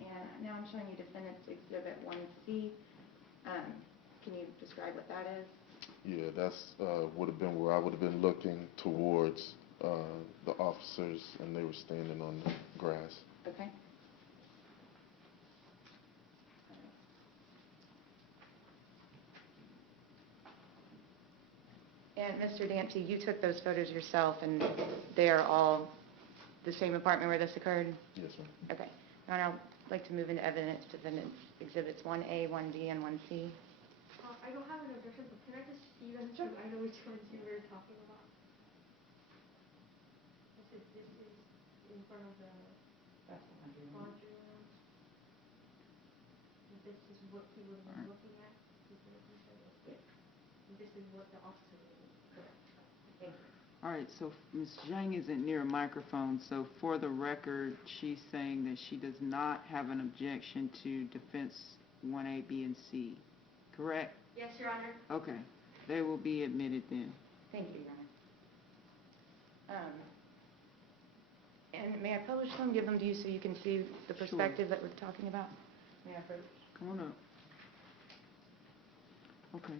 And now I'm showing you Defendant's Exhibit 1C. Can you describe what that is? Yeah, that's would have been where I would have been looking towards the officers, and they were standing on the grass. Okay. And Mr. Dancy, you took those photos yourself, and they are all the same apartment where this occurred? Yes, ma'am. Okay. Now I'd like to move into evidence Defendant's Exhibits 1A, 1B, and 1C. I don't have an objection, but can I just see them so Sure. I know which ones you were talking about? This is in front of the That's the laundry room. laundry room. And this is what he would have been looking at. Is what you said? Yes. And this is what the officer would have been. Correct. Thank you. All right, so Ms. Zhang isn't near a microphone, so for the record, she's saying that she does not have an objection to defense 1A, B, and C, correct? Yes, Your Honor. Okay, they will be admitted then. Thank you, Your Honor. And may I publish them, give them to you so you can see the Sure. perspective that we're talking about? May I approach? Come on up. Okay.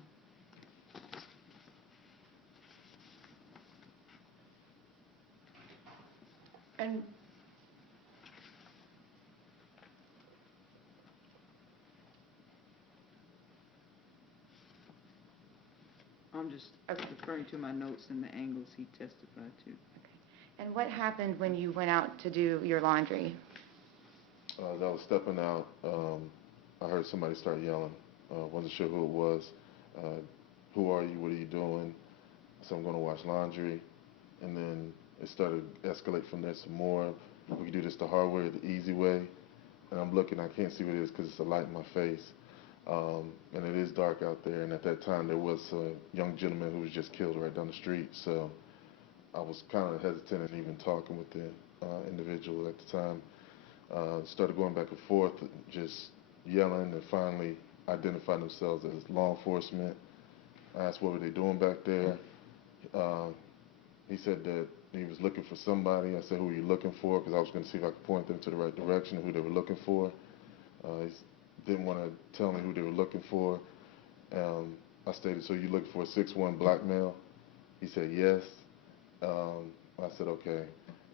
And I'm just referring to my notes and the angles he testified to. and what happened when you went out to do your laundry? As I was stepping out, I heard somebody start yelling. Wasn't sure who it was. Who are you? What are you doing? So I'm going to wash laundry. And then it started to escalate from there some more. We could do this the hard way or the easy way. And I'm looking, I can't see what it is because it's a light in my face. And it is dark out there. And at that time, there was a young gentleman who was just killed right down the street. So I was kind of hesitant in even talking with the individual at the time. Started going back and forth, just yelling, and finally identified themselves as law enforcement. I asked what were they doing back there. He said that he was looking for somebody. I said, who are you looking for? Because I was going to see if I could point them to the right direction of who they were looking for. He didn't want to tell me who they were looking for. I stated, so you looking for a 6'1" black male? He said, yes. I said, okay.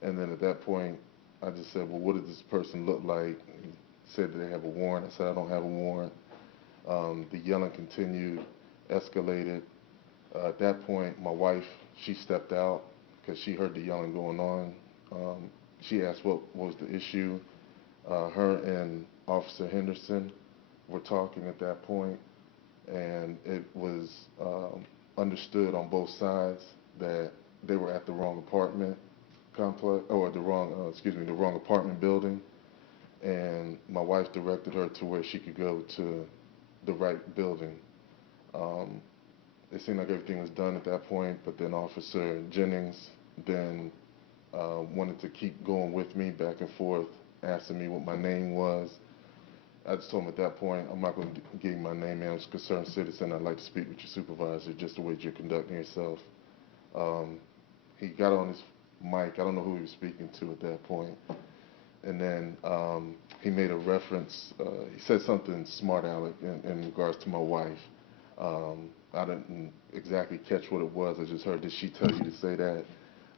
And then at that point, I just said, well, what does this person look like? He said, do they have a warrant? I said, I don't have a warrant. The yelling continued, escalated. At that point, my wife, she stepped out because she heard the yelling going on. She asked what was the issue. Her and Officer Henderson were talking at that point, and it was understood on both sides that they were at the wrong apartment complex, or the wrong apartment building, and my wife directed her to where she could go to the right building. It seemed like everything was done at that point, but then Officer Jennings then wanted to keep going with me back and forth, asking me what my name was. I just told him at that point, I'm not going to give you my name, man. I'm a concerned citizen. I'd like to speak with your supervisor, just the way you're conducting yourself. He got on his mic. I don't know who he was speaking to at that point. And then he made a reference. He said something smart aleck in regards to my wife. I didn't exactly catch what it was. I just heard, did she tell you to say that?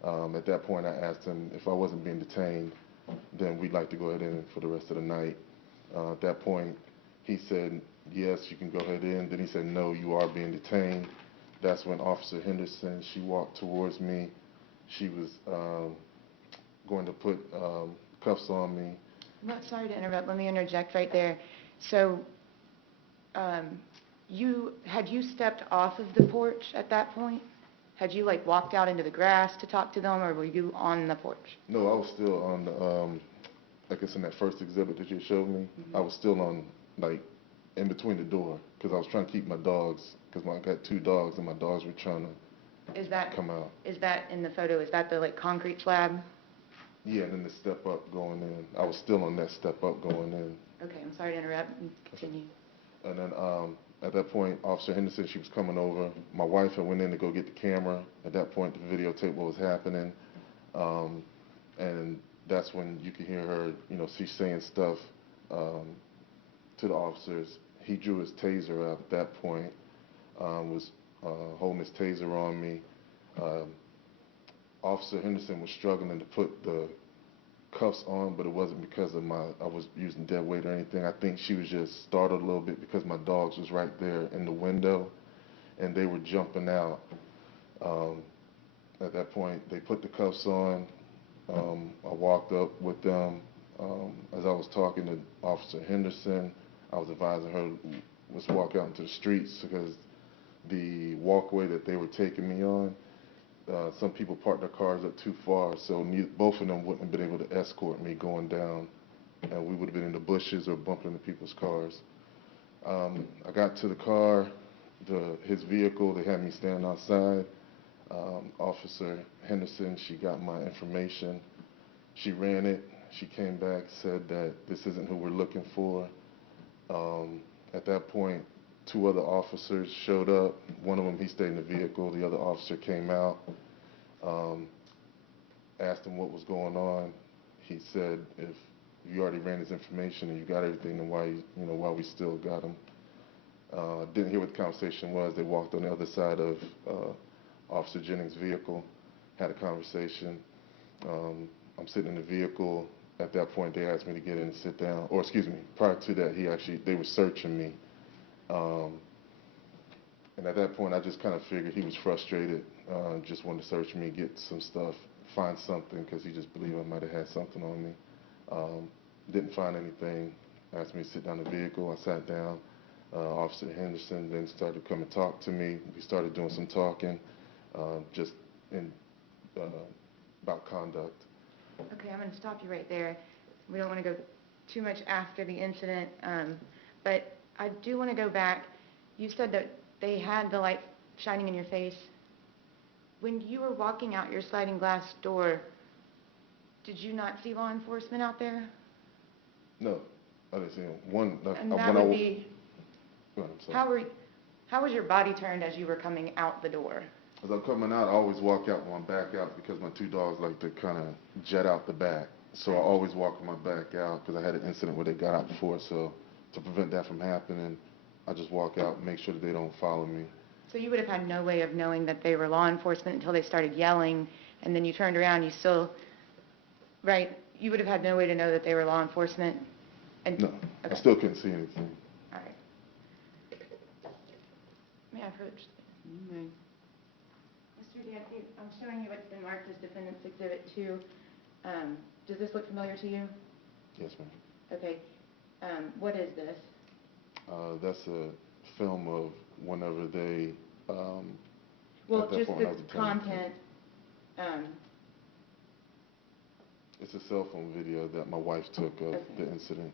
At that point, I asked him if I wasn't being detained, then we'd like to go ahead in for the rest of the night. At that point, he said, yes, you can go ahead in. Then he said, no, you are being detained. That's when Officer Henderson, she walked towards me. She was going to put cuffs on me. Well, sorry to interrupt, let me interject right there. So, had you stepped off of the porch at that point? Had you like walked out into the grass to talk to them, or were you on the porch? No, I was still on the, I guess in that first exhibit that you showed me, I was still on, like, in between the door, because I was trying to keep my dogs, because I got 2 dogs, and my dogs were trying to Is that, come out. is that in the photo, is that the like concrete slab? Yeah, and then the step up going in. I was still on that step up going in. Okay, I'm sorry to interrupt, continue. And then at that point, Officer Henderson, she was coming over. My wife had went in to go get the camera. At that point, to videotape what was happening. And that's when you could hear her, you know, she's saying stuff to the officers. He drew his taser out at that point, was holding his taser on me. Officer Henderson was struggling to put the cuffs on, but it wasn't because of I was using dead weight or anything. I think she was just startled a little bit because my dogs was right there in the window, and they were jumping out. At that point, they put the cuffs on. I walked up with them. As I was talking to Officer Henderson, I was advising her let's walk out into the streets because the walkway that they were taking me on, some people parked their cars up too far, so both of them wouldn't have been able to escort me going down, and we would have been in the bushes or bumping into people's cars. I got to the car, his vehicle, they had me stand outside. Officer Henderson, she got my information. She ran it. She came back, said that this isn't who we're looking for. At that point, 2 other officers showed up. One of them, he stayed in the vehicle. The other officer came out, asked him what was going on. He said, if you already ran his information and you got everything, then why we still got him? Didn't hear what the conversation was. They walked on the other side of Officer Jennings' vehicle, had a conversation. I'm sitting in the vehicle. At that point, they asked me to get in and sit down. Or excuse me, prior to that, they were searching me. And at that point, I just kind of figured he was frustrated, just wanted to search me, get some stuff, find something, because he just believed I might have had something on me. Didn't find anything. Asked me to sit down in the vehicle. I sat down. Officer Henderson then started to come and talk to me. We started doing some talking, just about conduct. Okay, I'm going to stop you right there. We don't want to go too much after the incident, but I do want to go back. You said that they had the light shining in your face. When you were walking out your sliding glass door, did you not see law enforcement out there? No, I didn't see him. And that would be, Go ahead, I'm sorry. how was your body turned as you were coming out the door? As I'm coming out, I always walk out with my back out because my 2 dogs like to kind of jet out the back. So I always walk with my back out because I had an incident where they got out before. So to prevent that from happening, I just walk out and make sure that they don't follow me. So you would have had no way of knowing that they were law enforcement until they started yelling, and then you turned around, you still, right, you would have had no way to know that they were law enforcement? No, okay. I still couldn't see anything. All right. May I approach? You may. Mr. Dancy, I'm showing you what's been marked as Defendant's Exhibit 2. Does this look familiar to you? Yes, ma'am. Okay. What is this? That's a film of whenever they, Well, at that just point, the I was a content. It's a cell phone video that my wife took of the incident.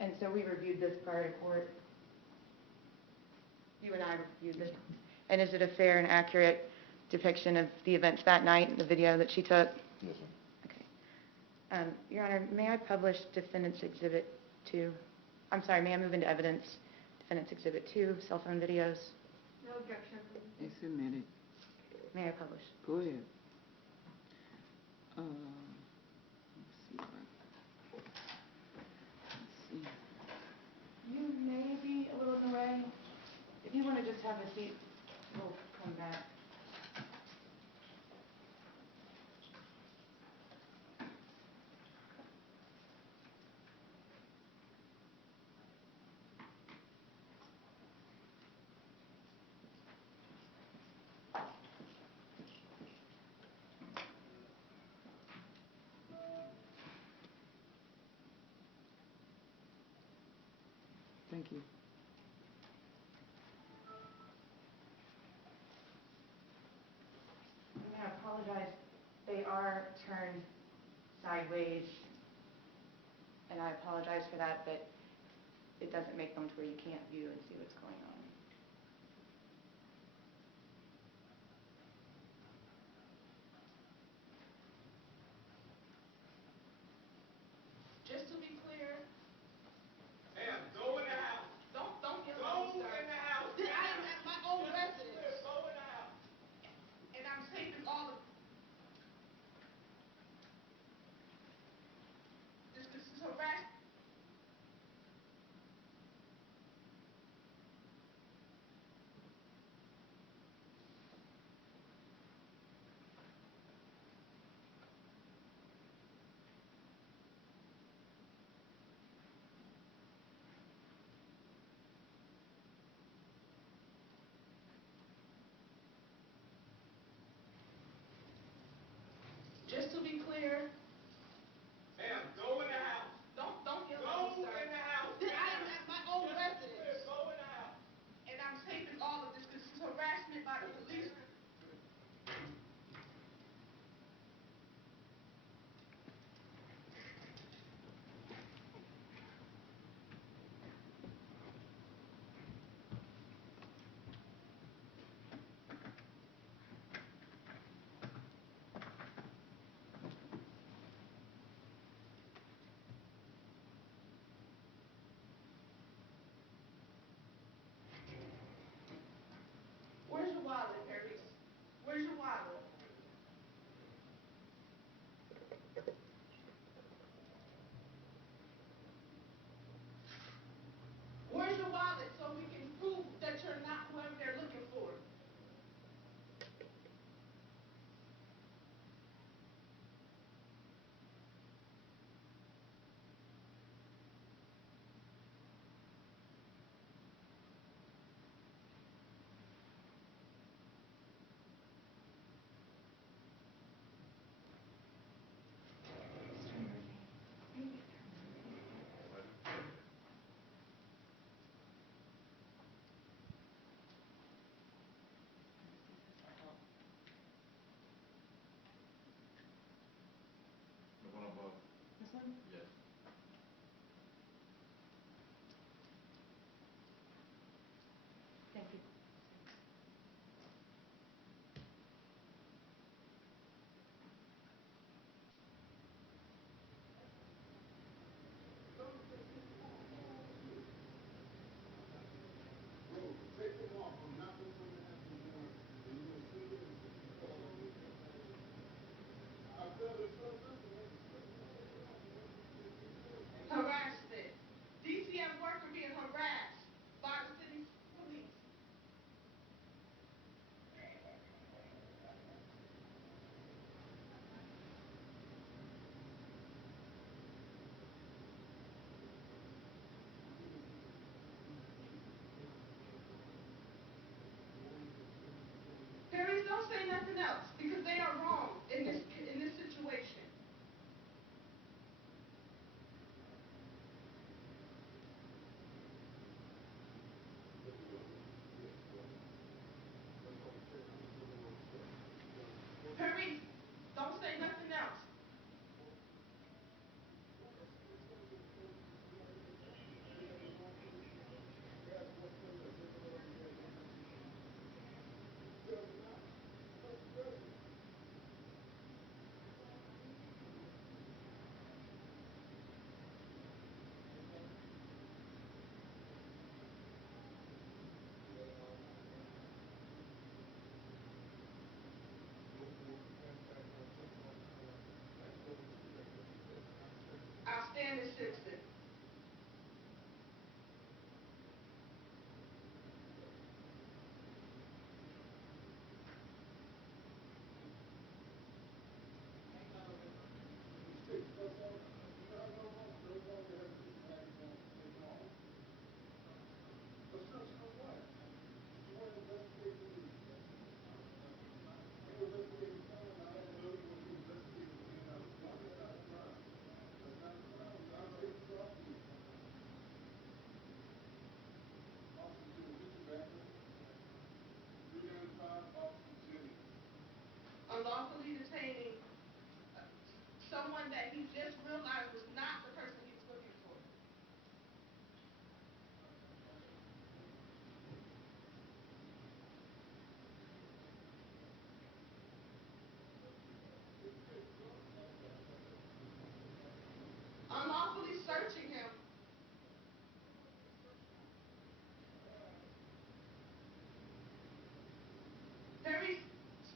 And so we reviewed this prior to court? You and I reviewed this. And is it a fair and accurate depiction of the events that night, the video that she took? Yes, ma'am. Okay. Your Honor, may I publish Defendant's Exhibit 2? I'm sorry, may I move into evidence? Defendant's Exhibit 2, cell phone videos. No objection. It's submitted. May I publish? Go ahead. Let's see. Let's see. You may be a little in the way. If you want to just have a seat, we'll come back. Thank you. I'm gonna apologize. They are turned sideways, and I apologize for that, but it doesn't make them to where you can't view and see what's going on. Just to be clear. Ma'am, go in the house. Don't get along, sir. Go in the house. I am at my own residence. Go in the house. And I'm taking all of this is harassment. Just to be clear. Ma'am, go in the house. Don't get along, sir. Go in the house. I am at my own residence. Go in the house. And I'm taking all of this because this is harassment by the police. Where's your wallet, Harris? Where's your wallet? Where's your wallet so we can prove that you're not whoever they're looking for? The one above. This one? Yes. Thank you. Take them off. I'm not going to have them more. And you're going to see them. I feel it. unlawfully detaining someone that he just realized was not the person he was looking for. Unlawfully searching him. Harry,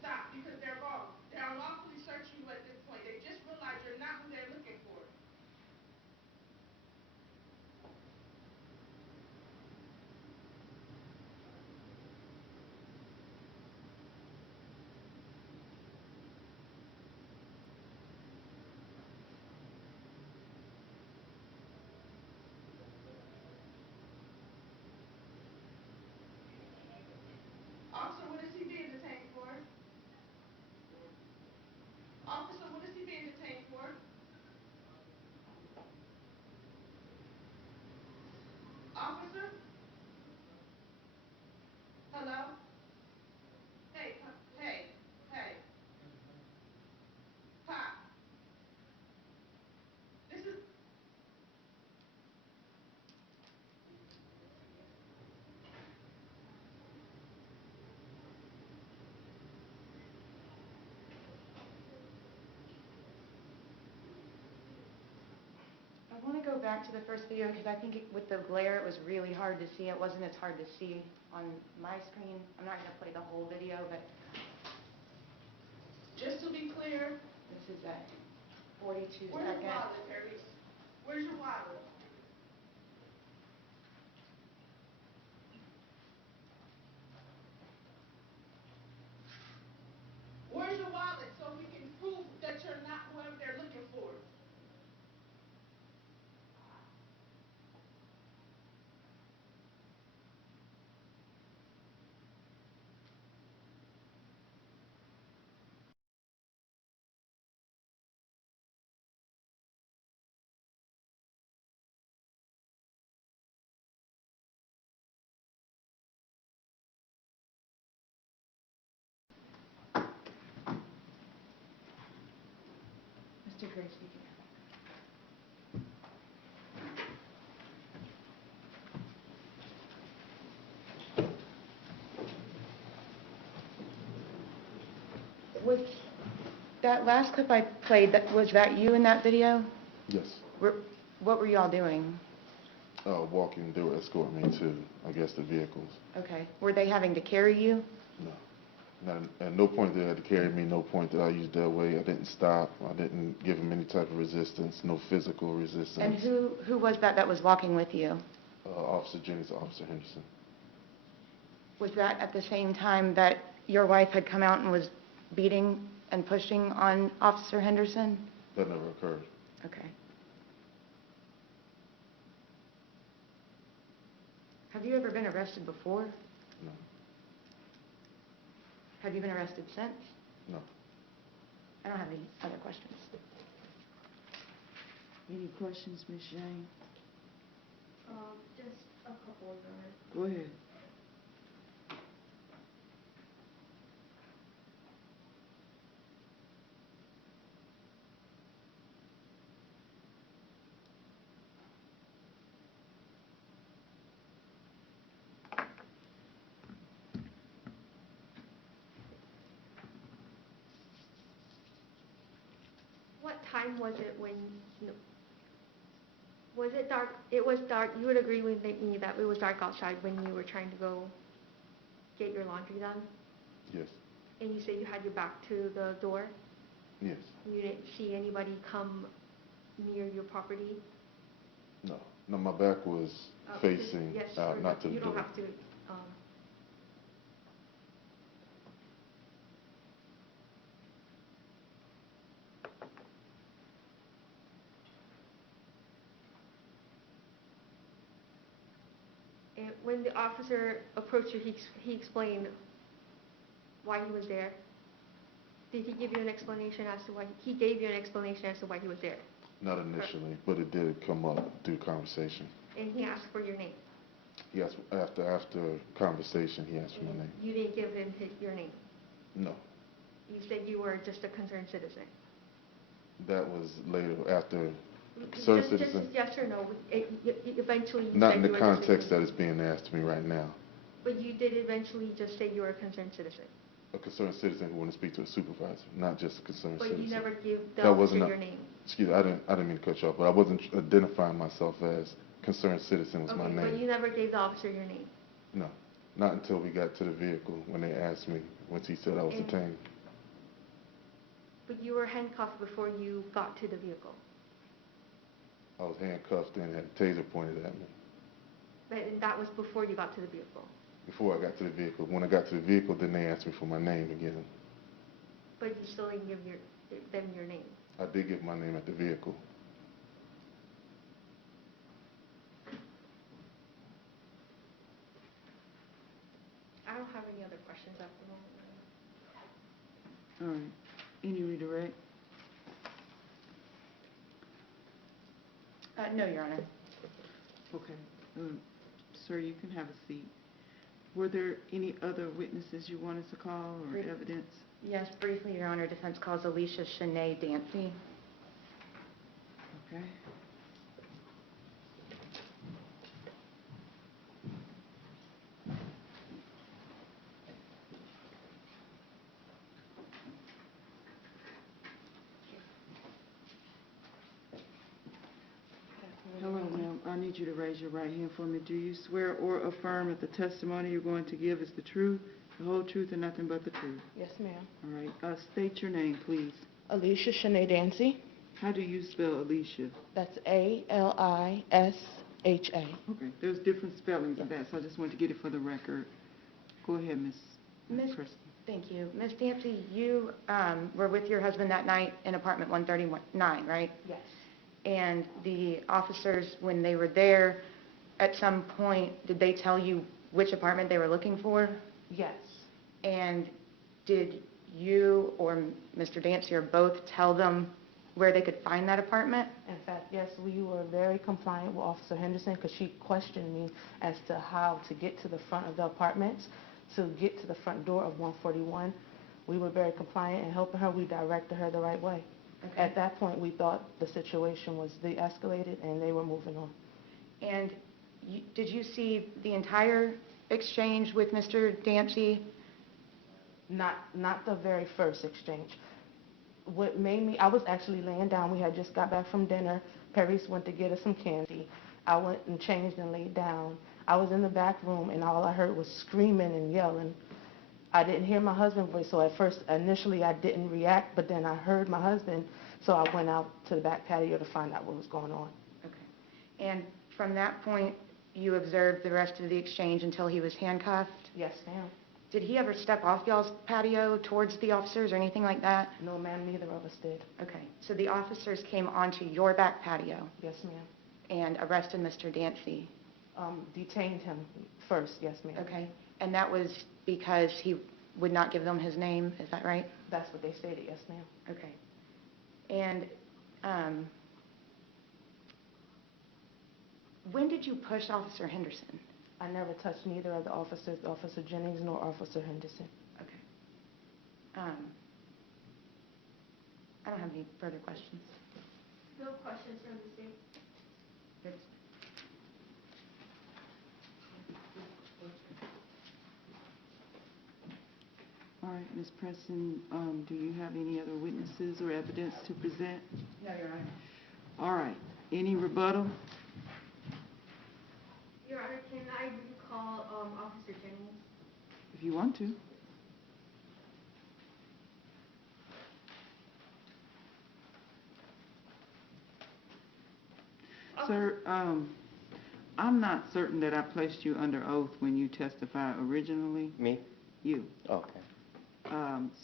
stop, because they're wrong. They're unlawfully searching you at this point. They just realized you're not who they're looking for. Officer, what is he being detained for? Officer, what is he being detained for? Officer? Hello? Hey, hey, hey. Pop. This is... I want to go back to the first video because I think with the glare it was really hard to see. It wasn't as hard to see on my screen. I'm not going to play the whole video, but Just to be clear, this is at 42 where's your seconds. wallet, Harry? Where's your wallet? Where's your wallet so we can prove that you're not whoever they're looking for? Mr. Grace, you can have it. Was that last clip I played, was that you in that video? Yes. What were y'all doing? Walking, they were escorting me to, I guess, the vehicles. Okay. Were they having to carry you? No. Not, at no point they had to carry me, no point that I used that way. I didn't stop. I didn't give them any type of resistance, no physical resistance. And who was that was walking with you? Officer Jennings, Officer Henderson. Was that at the same time that your wife had come out and was beating and pushing on Officer Henderson? That never occurred. Okay. Have you ever been arrested before? No. Have you been arrested since? No. I don't have any other questions. Any questions, Ms. Jane? Just a couple of them. Go ahead. What time was it when, no, was it dark? It was dark. You would agree with me that it was dark outside when you were trying to go get your laundry done? Yes. And you said you had your back to the door? Yes. You didn't see anybody come near your property? No. No, my back was facing yes, out, not to the you door. don't have to. And when the officer approached you, he explained why he was there. Did he give you an explanation as to why he gave you an explanation as to why he was there? Not initially, but it did come up through conversation. And he asked for your name. Yes, after conversation, he asked for my name. You didn't give him your name. No. You said you were just a concerned citizen. That was later after concerned citizen. Just yes or no. Eventually you Not said in the you were just a context that is being asked me right now. But you did eventually just say you were a concerned citizen. A concerned citizen who want to speak to a supervisor, not just a concerned But citizen. you never gave the That officer wasn't your name. Excuse me, I didn't mean to cut you off, but I wasn't identifying myself as concerned citizen was my Okay, name. but you never gave the officer your name. No, not until we got to the vehicle when they asked me, once he said I was And- detained. But you were handcuffed before you got to the vehicle. I was handcuffed and had a taser pointed at me And that was before you got to the vehicle. before I got to the vehicle. When I got to the vehicle, then they asked me for my name again. But you still didn't give them your name. I did give my name at the vehicle. I don't have any other questions at the moment. All right. Any redirect? No, Your Honor. Okay. Sir, you can have a seat. Were there any other witnesses you wanted to call or Brief- evidence? Yes, briefly, Your Honor, defense calls Alicia Shanae Dancy. Okay. Hello, ma'am. I need you to raise your right hand for me. Do you swear or affirm that the testimony you're going to give is the truth, the whole truth, and nothing but the truth? Yes, ma'am. All right. State your name, please. Alicia Shanae Dancy. How do you spell Alicia? That's A-L-I-S-H-A. Okay. There's different spellings of that, so I just wanted to get it for the record. Go ahead, Miss Preston. Thank you. Ms. Dancy, you were with your husband that night in apartment 139, right? Yes. And the officers, when they were there, at some point, did they tell you which apartment they were looking for? Yes. And did you or Mr. Dancy or both tell them where they could find that apartment? In fact, yes, we were very compliant with Officer Henderson because she questioned me as to how to get to the front of the apartments, to get to the front door of 141. We were very compliant in helping her. We directed her the right way. Okay. At that point, we thought the situation was de-escalated and they were moving on. And did you see the entire exchange with Mr. Dancy? Not the very first exchange. What made me, I was actually laying down. We had just got back from dinner. Paris went to get us some candy. I went and changed and laid down. I was in the back room and all I heard was screaming and yelling. I didn't hear my husband's voice, so at first, initially I didn't react, but then I heard my husband, so I went out to the back patio to find out what was going on. Okay. And from that point, you observed the rest of the exchange until he was handcuffed? Yes, ma'am. Did he ever step off y'all's patio towards the officers or anything like that? No, ma'am, neither of us did. Okay. So the officers came onto your back patio Yes, ma'am. and arrested Mr. Dancy? Detained him first, yes, ma'am. Okay. And that was because he would not give them his name, is that right? That's what they stated, yes, ma'am. Okay. And when did you push Officer Henderson? I never touched neither of the officers, Officer Jennings nor Officer Henderson. Okay. I don't have any further questions. No questions from the state? Good. All right, Ms. Preston, do you have any other witnesses or evidence to present? No, Your Honor. All right. Any rebuttal? Your Honor, can I recall Officer Jennings? If you want to. Sir, I'm not certain that I placed you under oath when you testified originally. Me? You. Okay.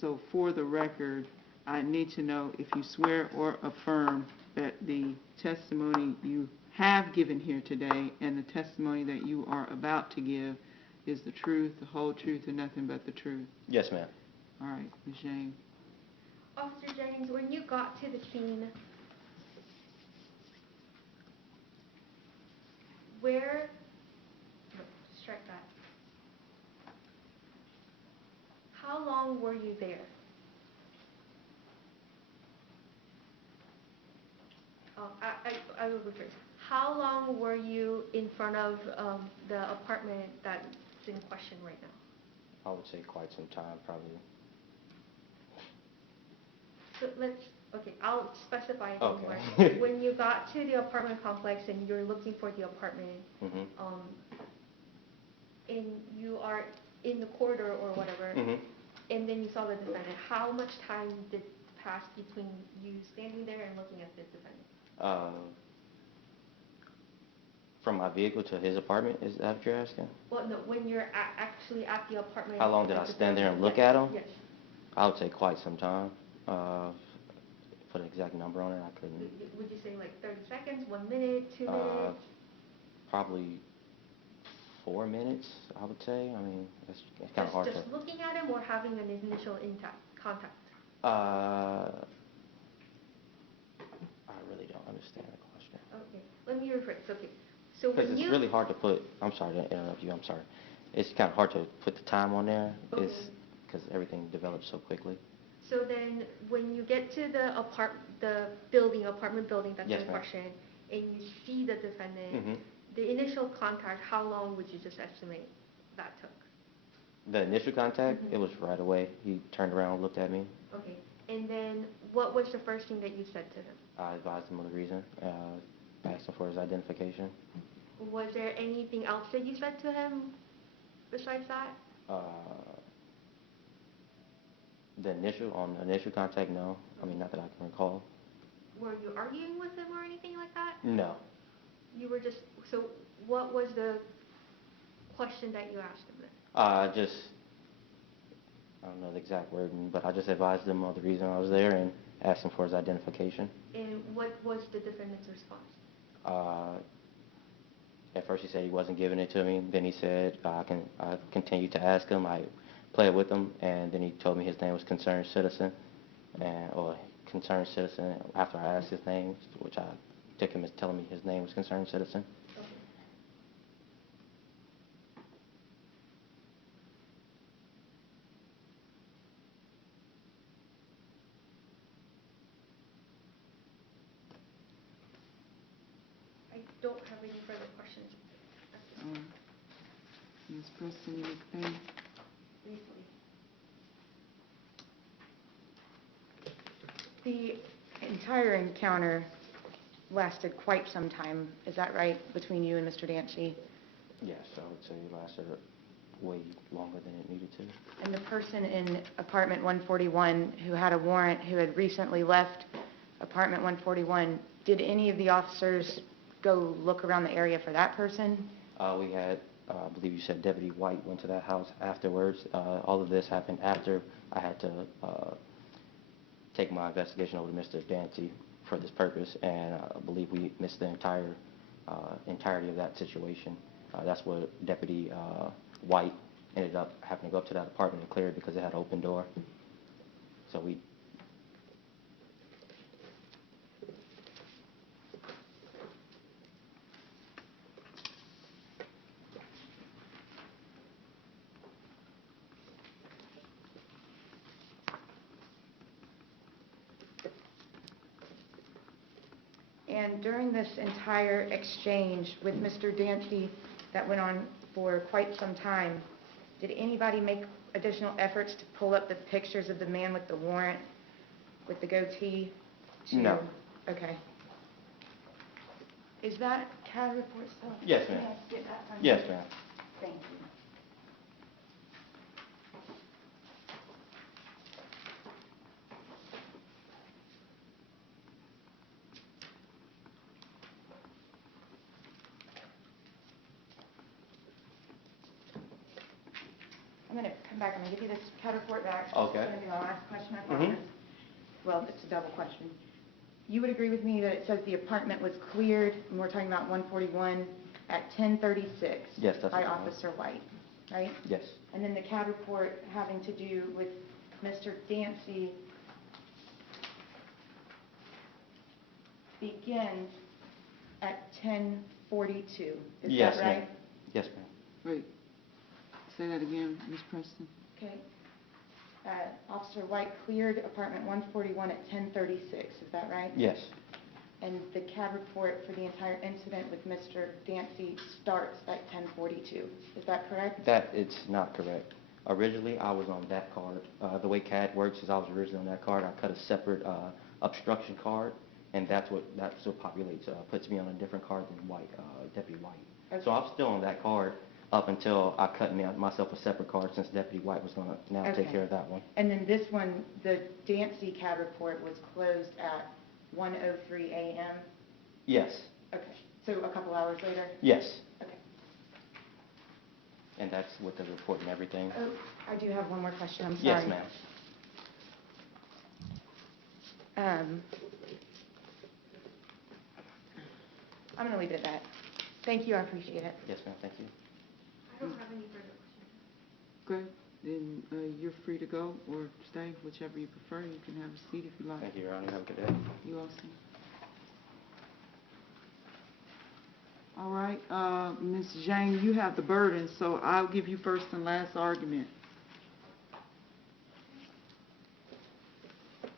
So for the record, I need to know if you swear or affirm that the testimony you have given here today and the testimony that you are about to give is the truth, the whole truth, and nothing but the truth. Yes, ma'am. All right, Ms. James. Officer Jennings, when you got to the scene, strike that. How long were you there? I will rephrase. How long were you in front of the apartment that's in question right now? I would say quite some time, probably. So okay, I'll specify it Okay. more. When you got to the apartment complex and you're looking for the apartment, and you are in the corridor or whatever, and then you saw the defendant, how much time did pass between you standing there and looking at the defendant? From my vehicle to his apartment, is that what you're asking? Well, no, when you're actually at the apartment. How long did I stand there and look at him? Yes. I would say quite some time. Put an exact number on it, I couldn't. Would you say like 30 seconds, 1 minute, 2 minutes? Probably 4 minutes, I would say. I mean, it's kind of hard to... Just looking at him or having an initial contact? I really don't understand the question. Okay, let me rephrase. Okay, so Because when it's really hard to put... I'm sorry to interrupt you, I'm sorry. It's kind of hard to put the time on there. Okay. Because everything develops so quickly. So then, when you get to the apartment building that's Yes, in ma'am. question, and you see the defendant, the initial contact, how long would you just estimate that took? The initial contact, it was right away. He turned around, looked at me. Okay, and then what was the first thing that you said to him? I advised him of the reason, asked him for his identification. Was there anything else that you said to him besides that? The initial contact, no. I mean, not that I can recall. Were you arguing with him or anything like that? No. You were just, so what was the question that you asked him then? I don't know the exact wording, but I just advised him of the reason I was there and asked him for his identification. And what was the defendant's response? At first he said he wasn't giving it to me. Then he said I continued to ask him. I played with him, and then he told me his name was Concerned Citizen, Concerned Citizen. After I asked his name, which I took him as telling me his name was Concerned Citizen. Okay. I don't have any further questions. Ms. Preston, anything? Briefly. The entire encounter lasted quite some time, is that right, between you and Mr. Dancy? Yes, I would say it lasted way longer than it needed to. And the person in apartment 141 who had a warrant, who had recently left apartment 141, did any of the officers go look around the area for that person? We had, I believe you said Deputy White went to that house afterwards. All of this happened after I had to take my investigation over to Mr. Dancy for this purpose, and I believe we missed the entirety of that situation. That's what Deputy White ended up having to go up to that apartment and clear it because it had an open door. So we... And during this entire exchange with Mr. Dancy that went on for quite some time, did anybody make additional efforts to pull up the pictures of the man with the warrant, with the goatee? No. Okay. Is that CAD report still? Yes, ma'am. May I get that from Yes, you? ma'am. Thank you. I'm going to come back, I'm going to give you this CAD report back. Okay. It's going to be my last question, I promise. Well, it's a double question. You would agree with me that it says the apartment was cleared, and we're talking about 141, at 10:36? Yes, that's by what it was. Officer White, right? Yes. And then the CAD report having to do with Mr. Dancy begins at 10:42. Is Yes, that ma'am. right? Yes, ma'am. Wait, say that again, Ms. Preston. Okay. Officer White cleared apartment 141 at 10:36, is that right? Yes. And the CAD report for the entire incident with Mr. Dancy starts at 10:42. Is that correct? That it's not correct. Originally, I was on that card. The way CAD works is I was originally on that card. I cut a separate obstruction card, and that's what populates, puts me on a different card than White, Deputy White. Okay. So I'm still on that card up until I cut myself a separate card since Deputy White was going to now take Okay. care of that one. And then this one, the Dancy CAD report was closed at 1:03 a.m.? Yes. Okay, so a couple hours later? Yes. Okay. And that's with the report and everything. Oh, I do have one more question, I'm sorry. Yes, ma'am. I'm going to leave it at that. Thank you, I appreciate it. Yes, ma'am. Thank you. I don't have any further questions. Good, then you're free to go or stay, whichever you prefer. You can have a seat if you like. Thank you, Your Honor. Have a good day. You also. All right, Ms. Zhang, you have the burden, so I'll give you first and last argument.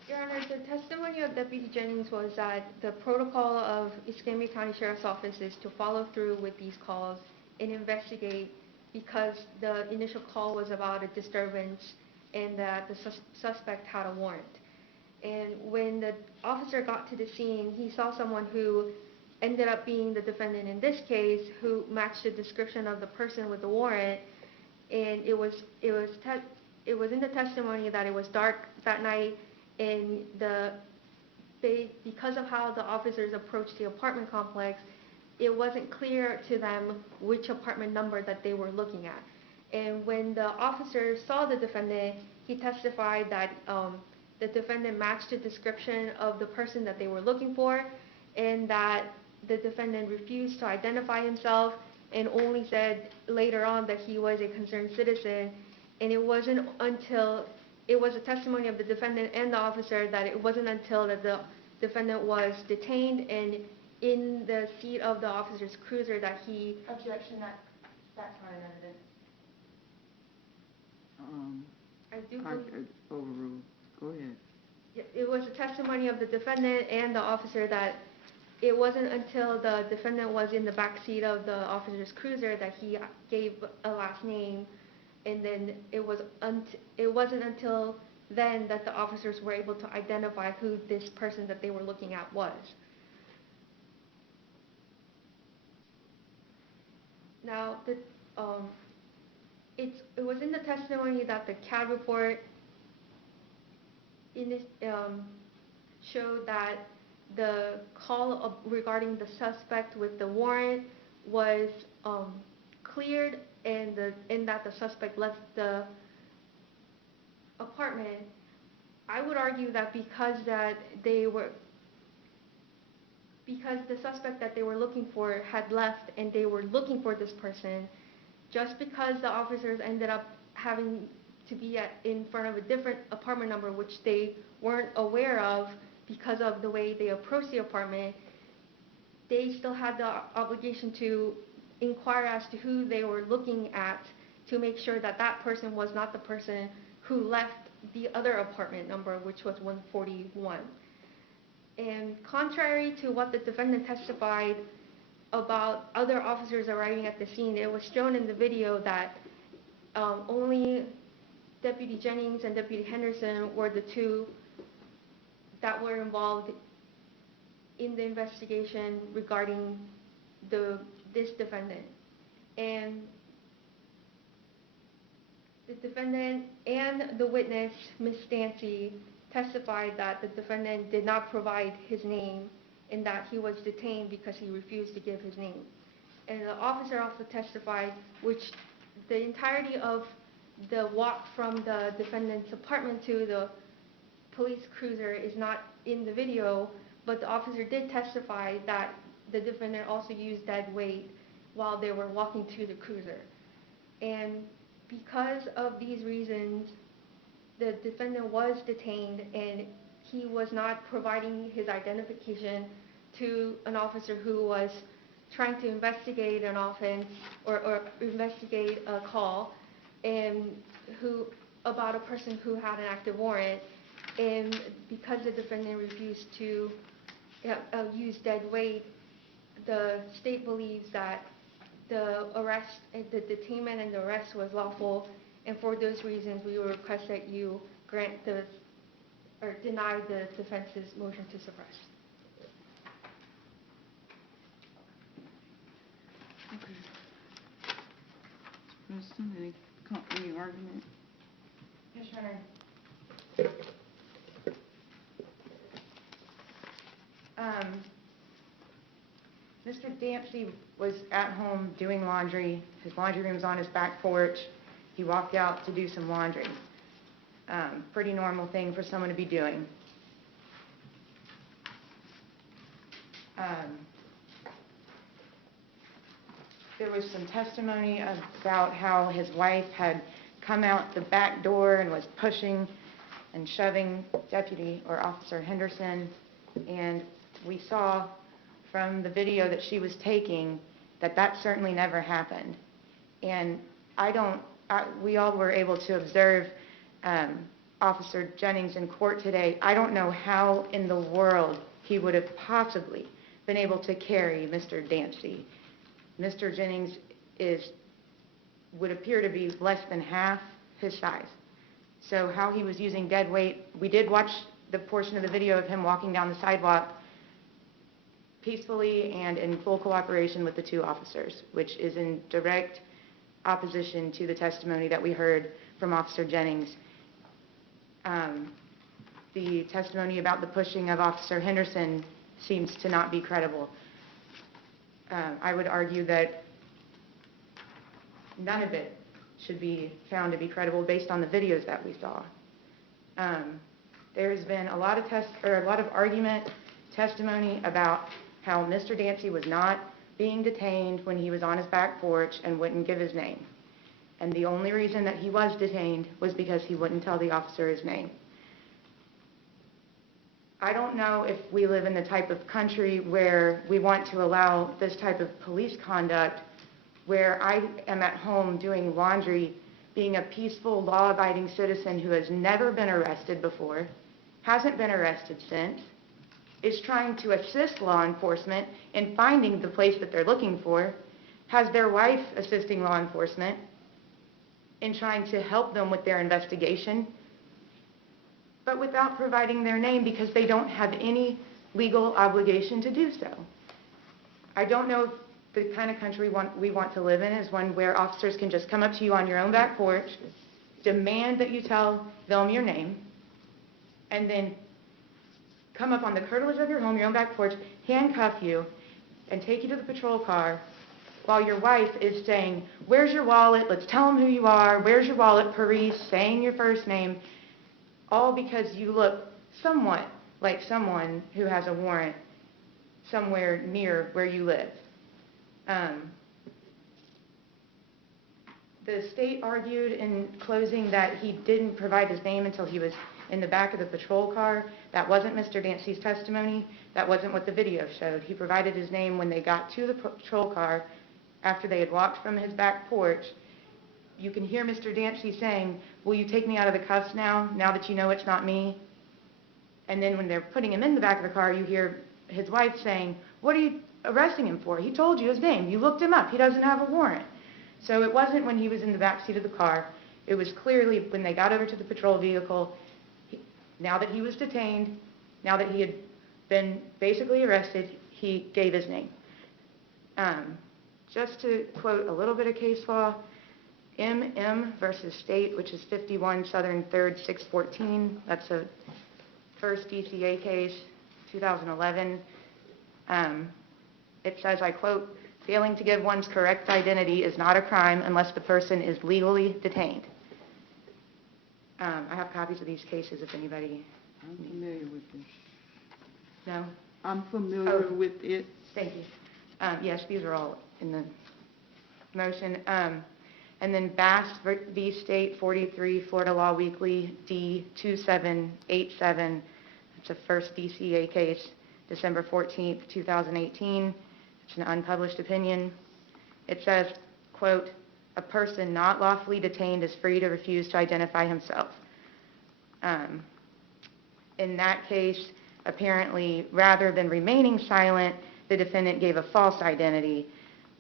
Your Honor, the testimony of Deputy Jennings was that the protocol of Escambia County Sheriff's Office is to follow through with these calls and investigate because the initial call was about a disturbance and that the suspect had a warrant. And when the officer got to the scene, he saw someone who ended up being the defendant in this case, who matched the description of the person with the warrant, and it was in the testimony that it was dark that night, and because of how the officers approached the apartment complex, it wasn't clear to them which apartment number that they were looking at. And when the officer saw the defendant, he testified that the defendant matched the description of the person that they were looking for, and that the defendant refused to identify himself and only said later on that he was a concerned citizen. And it was a testimony of the defendant and the officer that it wasn't until that the defendant was detained and in the seat of the officer's cruiser that he... Objection, that's not an evidence. I do believe... Overruled. Go ahead. It was a testimony of the defendant and the officer that it wasn't until the defendant was in the back seat of the officer's cruiser that he gave a last name, and then it wasn't until then that the officers were able to identify who this person that they were looking at was. Now, it was in the testimony that the CAD report showed that the call regarding the suspect with the warrant was cleared and that the suspect left the apartment. I would argue that because the suspect that they were looking for had left and they were looking for this person, just because the officers ended up having to be in front of a different apartment number, which they weren't aware of because of the way they approached the apartment, they still had the obligation to inquire as to who they were looking at to make sure that that person was not the person who left the other apartment number, which was 141. And contrary to what the defendant testified about other officers arriving at the scene, it was shown in the video that only Deputy Jennings and Deputy Henderson were the two that were involved in the investigation regarding this defendant. And the defendant and the witness, Ms. Stancy, testified that the defendant did not provide his name and that he was detained because he refused to give his name. And the officer also testified, which the entirety of the walk from the defendant's apartment to the police cruiser is not in the video, but the officer did testify that the defendant also used dead weight while they were walking to the cruiser. And because of these reasons, the defendant was detained and he was not providing his identification to an officer who was trying to investigate an offense or investigate a call and about a person who had an active warrant. And because the defendant refused to use dead weight, the state believes that the detainment and the arrest was lawful, and for those reasons, we will request that you deny the defense's motion to suppress. Okay. Preston, any argument? Yes, Your Honor. Mr. Dancy was at home doing laundry. His laundry room's on his back porch. He walked out to do some laundry. Pretty normal thing for someone to be doing. There was some testimony about how his wife had come out the back door and was pushing and shoving Deputy or Officer Henderson, and we saw from the video that she was taking that that certainly never happened. And we all were able to observe Officer Jennings in court today. I don't know how in the world he would have possibly been able to carry Mr. Dancy. Mr. Jennings would appear to be less than half his size. So how he was using dead weight, we did watch the portion of the video of him walking down the sidewalk peacefully and in full cooperation with the two officers, which is in direct opposition to the testimony that we heard from Officer Jennings. The testimony about the pushing of Officer Henderson seems to not be credible. I would argue that none of it should be found to be credible based on the videos that we saw. There's been a lot of argument, testimony about how Mr. Dancy was not being detained when he was on his back porch and wouldn't give his name. And the only reason that he was detained was because he wouldn't tell the officer his name. I don't know if we live in the type of country where we want to allow this type of police conduct, where I am at home doing laundry, being a peaceful, law-abiding citizen who has never been arrested before, hasn't been arrested since, is trying to assist law enforcement in finding the place that they're looking for, has their wife assisting law enforcement in trying to help them with their investigation, but without providing their name because they don't have any legal obligation to do so. I don't know if the kind of country we want to live in is one where officers can just come up to you on your own back porch, demand that you tell them your name, and then come up on the curtilage of your home, your own back porch, handcuff you, and take you to the patrol car while your wife is saying, "Where's your wallet? Let's tell them who you are. Where's your wallet, Paris?" saying your first name, all because you look somewhat like someone who has a warrant somewhere near where you live. The state argued in closing that he didn't provide his name until he was in the back of the patrol car. That wasn't Mr. Dancy's testimony. That wasn't what the video showed. He provided his name when they got to the patrol car after they had walked from his back porch. You can hear Mr. Dancy saying, "Will you take me out of the cuffs now that you know it's not me?" And then when they're putting him in the back of the car, you hear his wife saying, "What are you arresting him for? He told you his name. You looked him up. He doesn't have a warrant." So it wasn't when he was in the back seat of the car. It was clearly when they got over to the patrol vehicle, now that he was detained, now that he had been basically arrested, he gave his name. Just to quote a little bit of case law, M.M. versus State, which is 51 Southern 3rd 614. That's a first DCA case, 2011. It says, I quote, "Failing to give one's correct identity is not a crime unless the person is legally detained." I have copies of these cases if anybody... I'm familiar with this. No? I'm familiar with it. Thank you. Yes, these are all in the motion. And then Bass v. State 43, Florida Law Weekly, D2787. It's a first DCA case, December 14th, 2018. It's an unpublished opinion. It says, quote, "A person not lawfully detained is free to refuse to identify himself." In that case, Apparently, rather than remaining silent, the defendant gave a false identity.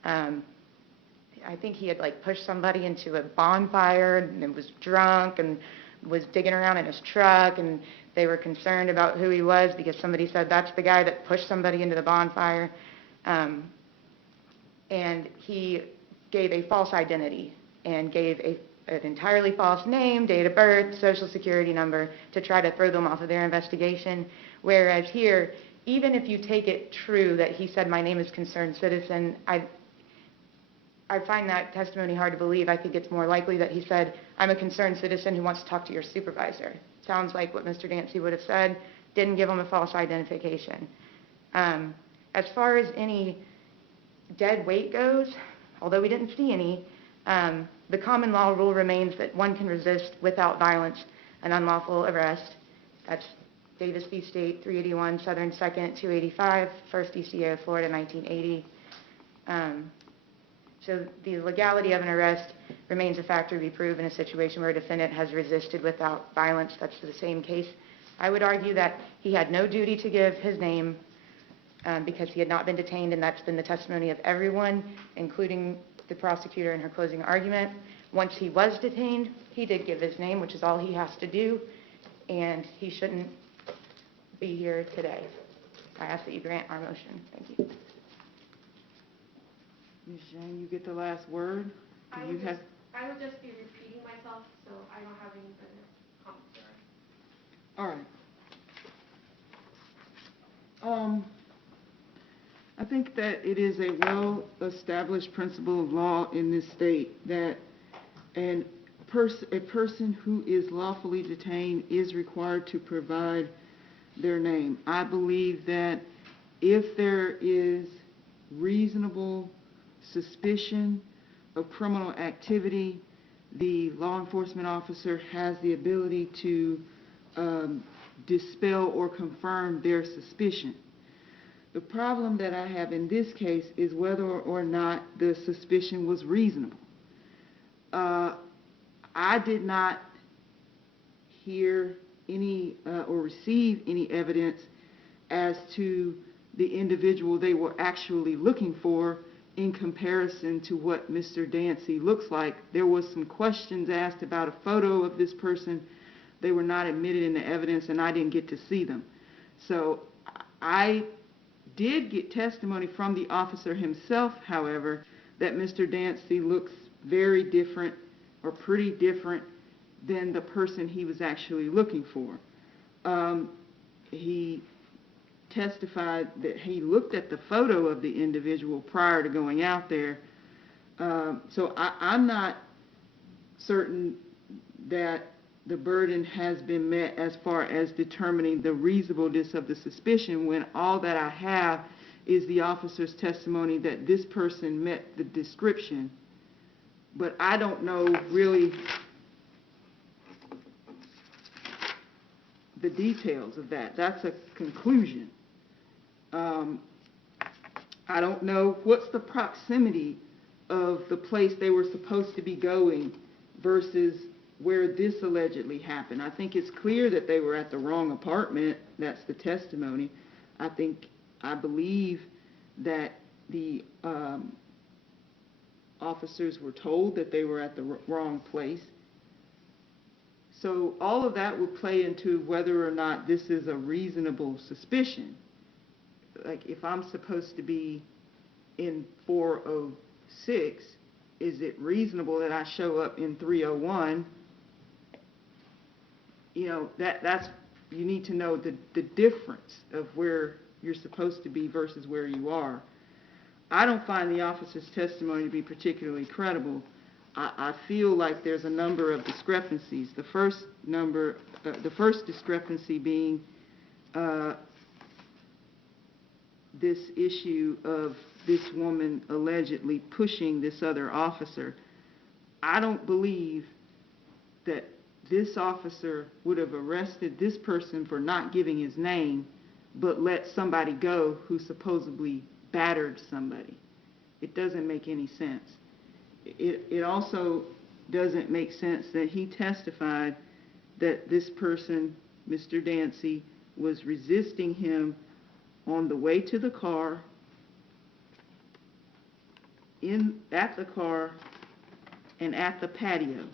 I think he had like pushed somebody into a bonfire and was drunk and was digging around in his truck, and they were concerned about who he was because somebody said that's the guy that pushed somebody into the bonfire. And he gave a false identity and gave an entirely false name, date of birth, social security number to try to throw them off of their investigation. Whereas here, even if you take it true that he said my name is concerned citizen, I find that testimony hard to believe. I think it's more likely that he said, I'm a concerned citizen who wants to talk to your supervisor. Sounds like what Mr. Dancy would have said. Didn't give him a false identification. As far as any dead weight goes, although we didn't see any, the common law rule remains that one can resist without violence an unlawful arrest. That's Davis v. State, 381 Southern 2nd, 285, 1st DCA of Florida, 1980. So the legality of an arrest remains a factor to be proved in a situation where a defendant has resisted without violence. That's the same case. I would argue that he had no duty to give his name because he had not been detained, and that's been the testimony of everyone, including the prosecutor in her closing argument. Once he was detained, he did give his name, which is all he has to do, and he shouldn't be here today. I ask that you grant our motion. Thank you. Ms. Jane, you get the last word. I would just be repeating myself, so I don't have any further comments. All right. I think that it is a well-established principle of law in this state that a person who is lawfully detained is required to provide their name. I believe that if there is reasonable suspicion of criminal activity, the law enforcement officer has the ability to dispel or confirm their suspicion. The problem that I have in this case is whether or not the suspicion was reasonable. I did not hear any or receive any evidence as to the individual they were actually looking for in comparison to what Mr. Dancy looks like. There was some questions asked about a photo of this person. They were not admitted in the evidence, and I didn't get to see them. So I did get testimony from the officer himself, however, that Mr. Dancy looks very different or pretty different than the person he was actually looking for. He testified that he looked at the photo of the individual prior to going out there. So I'm not certain that the burden has been met as far as determining the reasonableness of the suspicion when all that I have is the officer's testimony that this person met the description. But I don't know really the details of that. That's a conclusion. I don't know what's the proximity of the place they were supposed to be going versus where this allegedly happened. I think it's clear that they were at the wrong apartment. That's the testimony. I believe that the officers were told that they were at the wrong place. So all of that would play into whether or not this is a reasonable suspicion. Like if I'm supposed to be in 406, is it reasonable that I show up in 301? You know, that's you need to know the difference of where you're supposed to be versus where you are. I don't find the officer's testimony to be particularly credible. I feel like there's a number of discrepancies. The first discrepancy being this issue of this woman allegedly pushing this other officer. I don't believe that this officer would have arrested this person for not giving his name, but let somebody go who supposedly battered somebody. It doesn't make any sense. It also doesn't make sense that he testified that this person, Mr. Dancy, was resisting him on the way to the car, at the car, and at the patio.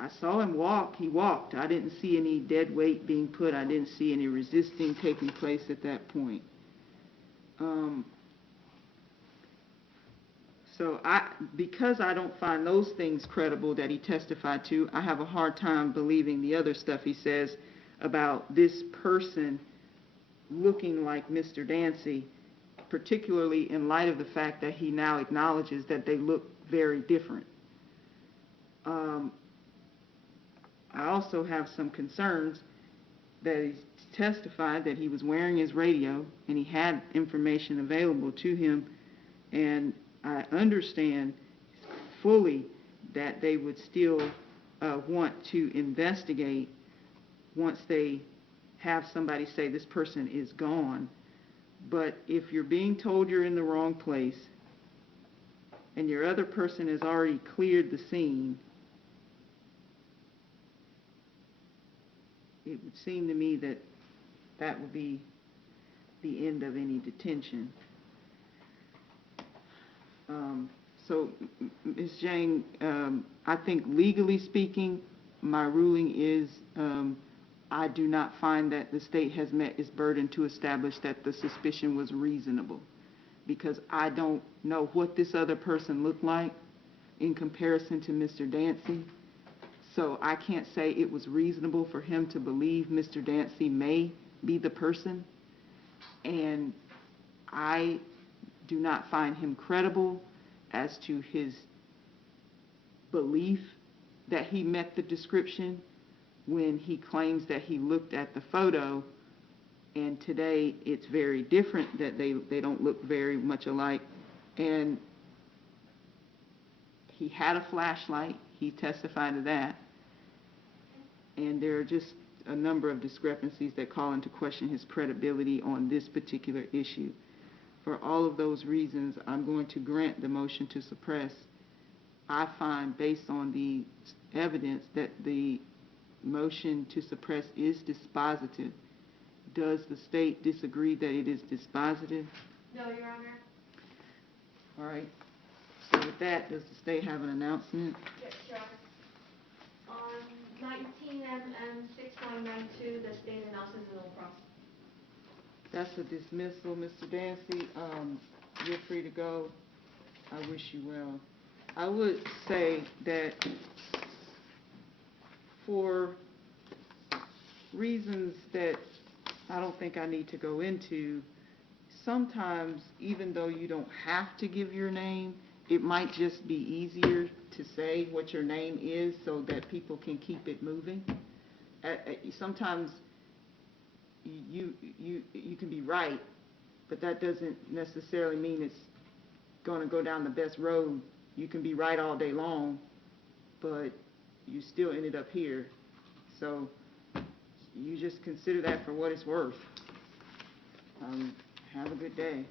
I saw him walk. He walked. I didn't see any dead weight being put. I didn't see any resisting taking place at that point. So because I don't find those things credible that he testified to, I have a hard time believing the other stuff he says about this person looking like Mr. Dancy, particularly in light of the fact that he now acknowledges that they look very different. I also have some concerns that he's testified that he was wearing his radio and he had information available to him, and I understand fully that they would still want to investigate once they have somebody say this person is gone. But if you're being told you're in the wrong place and your other person has already cleared the scene, it would seem to me that that would be the end of any detention. So, Ms. Jane, I think legally speaking, my ruling is I do not find that the state has met its burden to establish that the suspicion was reasonable, because I don't know what this other person looked like in comparison to Mr. Dancy. So I can't say it was reasonable for him to believe Mr. Dancy may be the person, and I do not find him credible as to his belief that he met the description when he claims that he looked at the photo, and today it's very different, that they don't look very much alike. And he had a flashlight, he testified to that, and there are just a number of discrepancies that call into question his credibility on this particular issue. For all of those reasons, I'm going to grant the motion to suppress. I find, based on the evidence, that the motion to suppress is dispositive. Does the state disagree that it is dispositive? No, Your Honor. All right. So with that, does the state have an announcement? Yes, Your Honor. On 19 MM 6192, the state announces a no cross. That's a dismissal. Mr. Dancy, you're free to go. I wish you well. I would say that for reasons that I don't think I need to go into, sometimes even though you don't have to give your name, it might just be easier to say what your name is so that people can keep it moving. Sometimes you can be right, but that doesn't necessarily mean it's going to go down the best road. You can be right all day long, but you still ended up here. So you just consider that for what it's worth. Have a good day.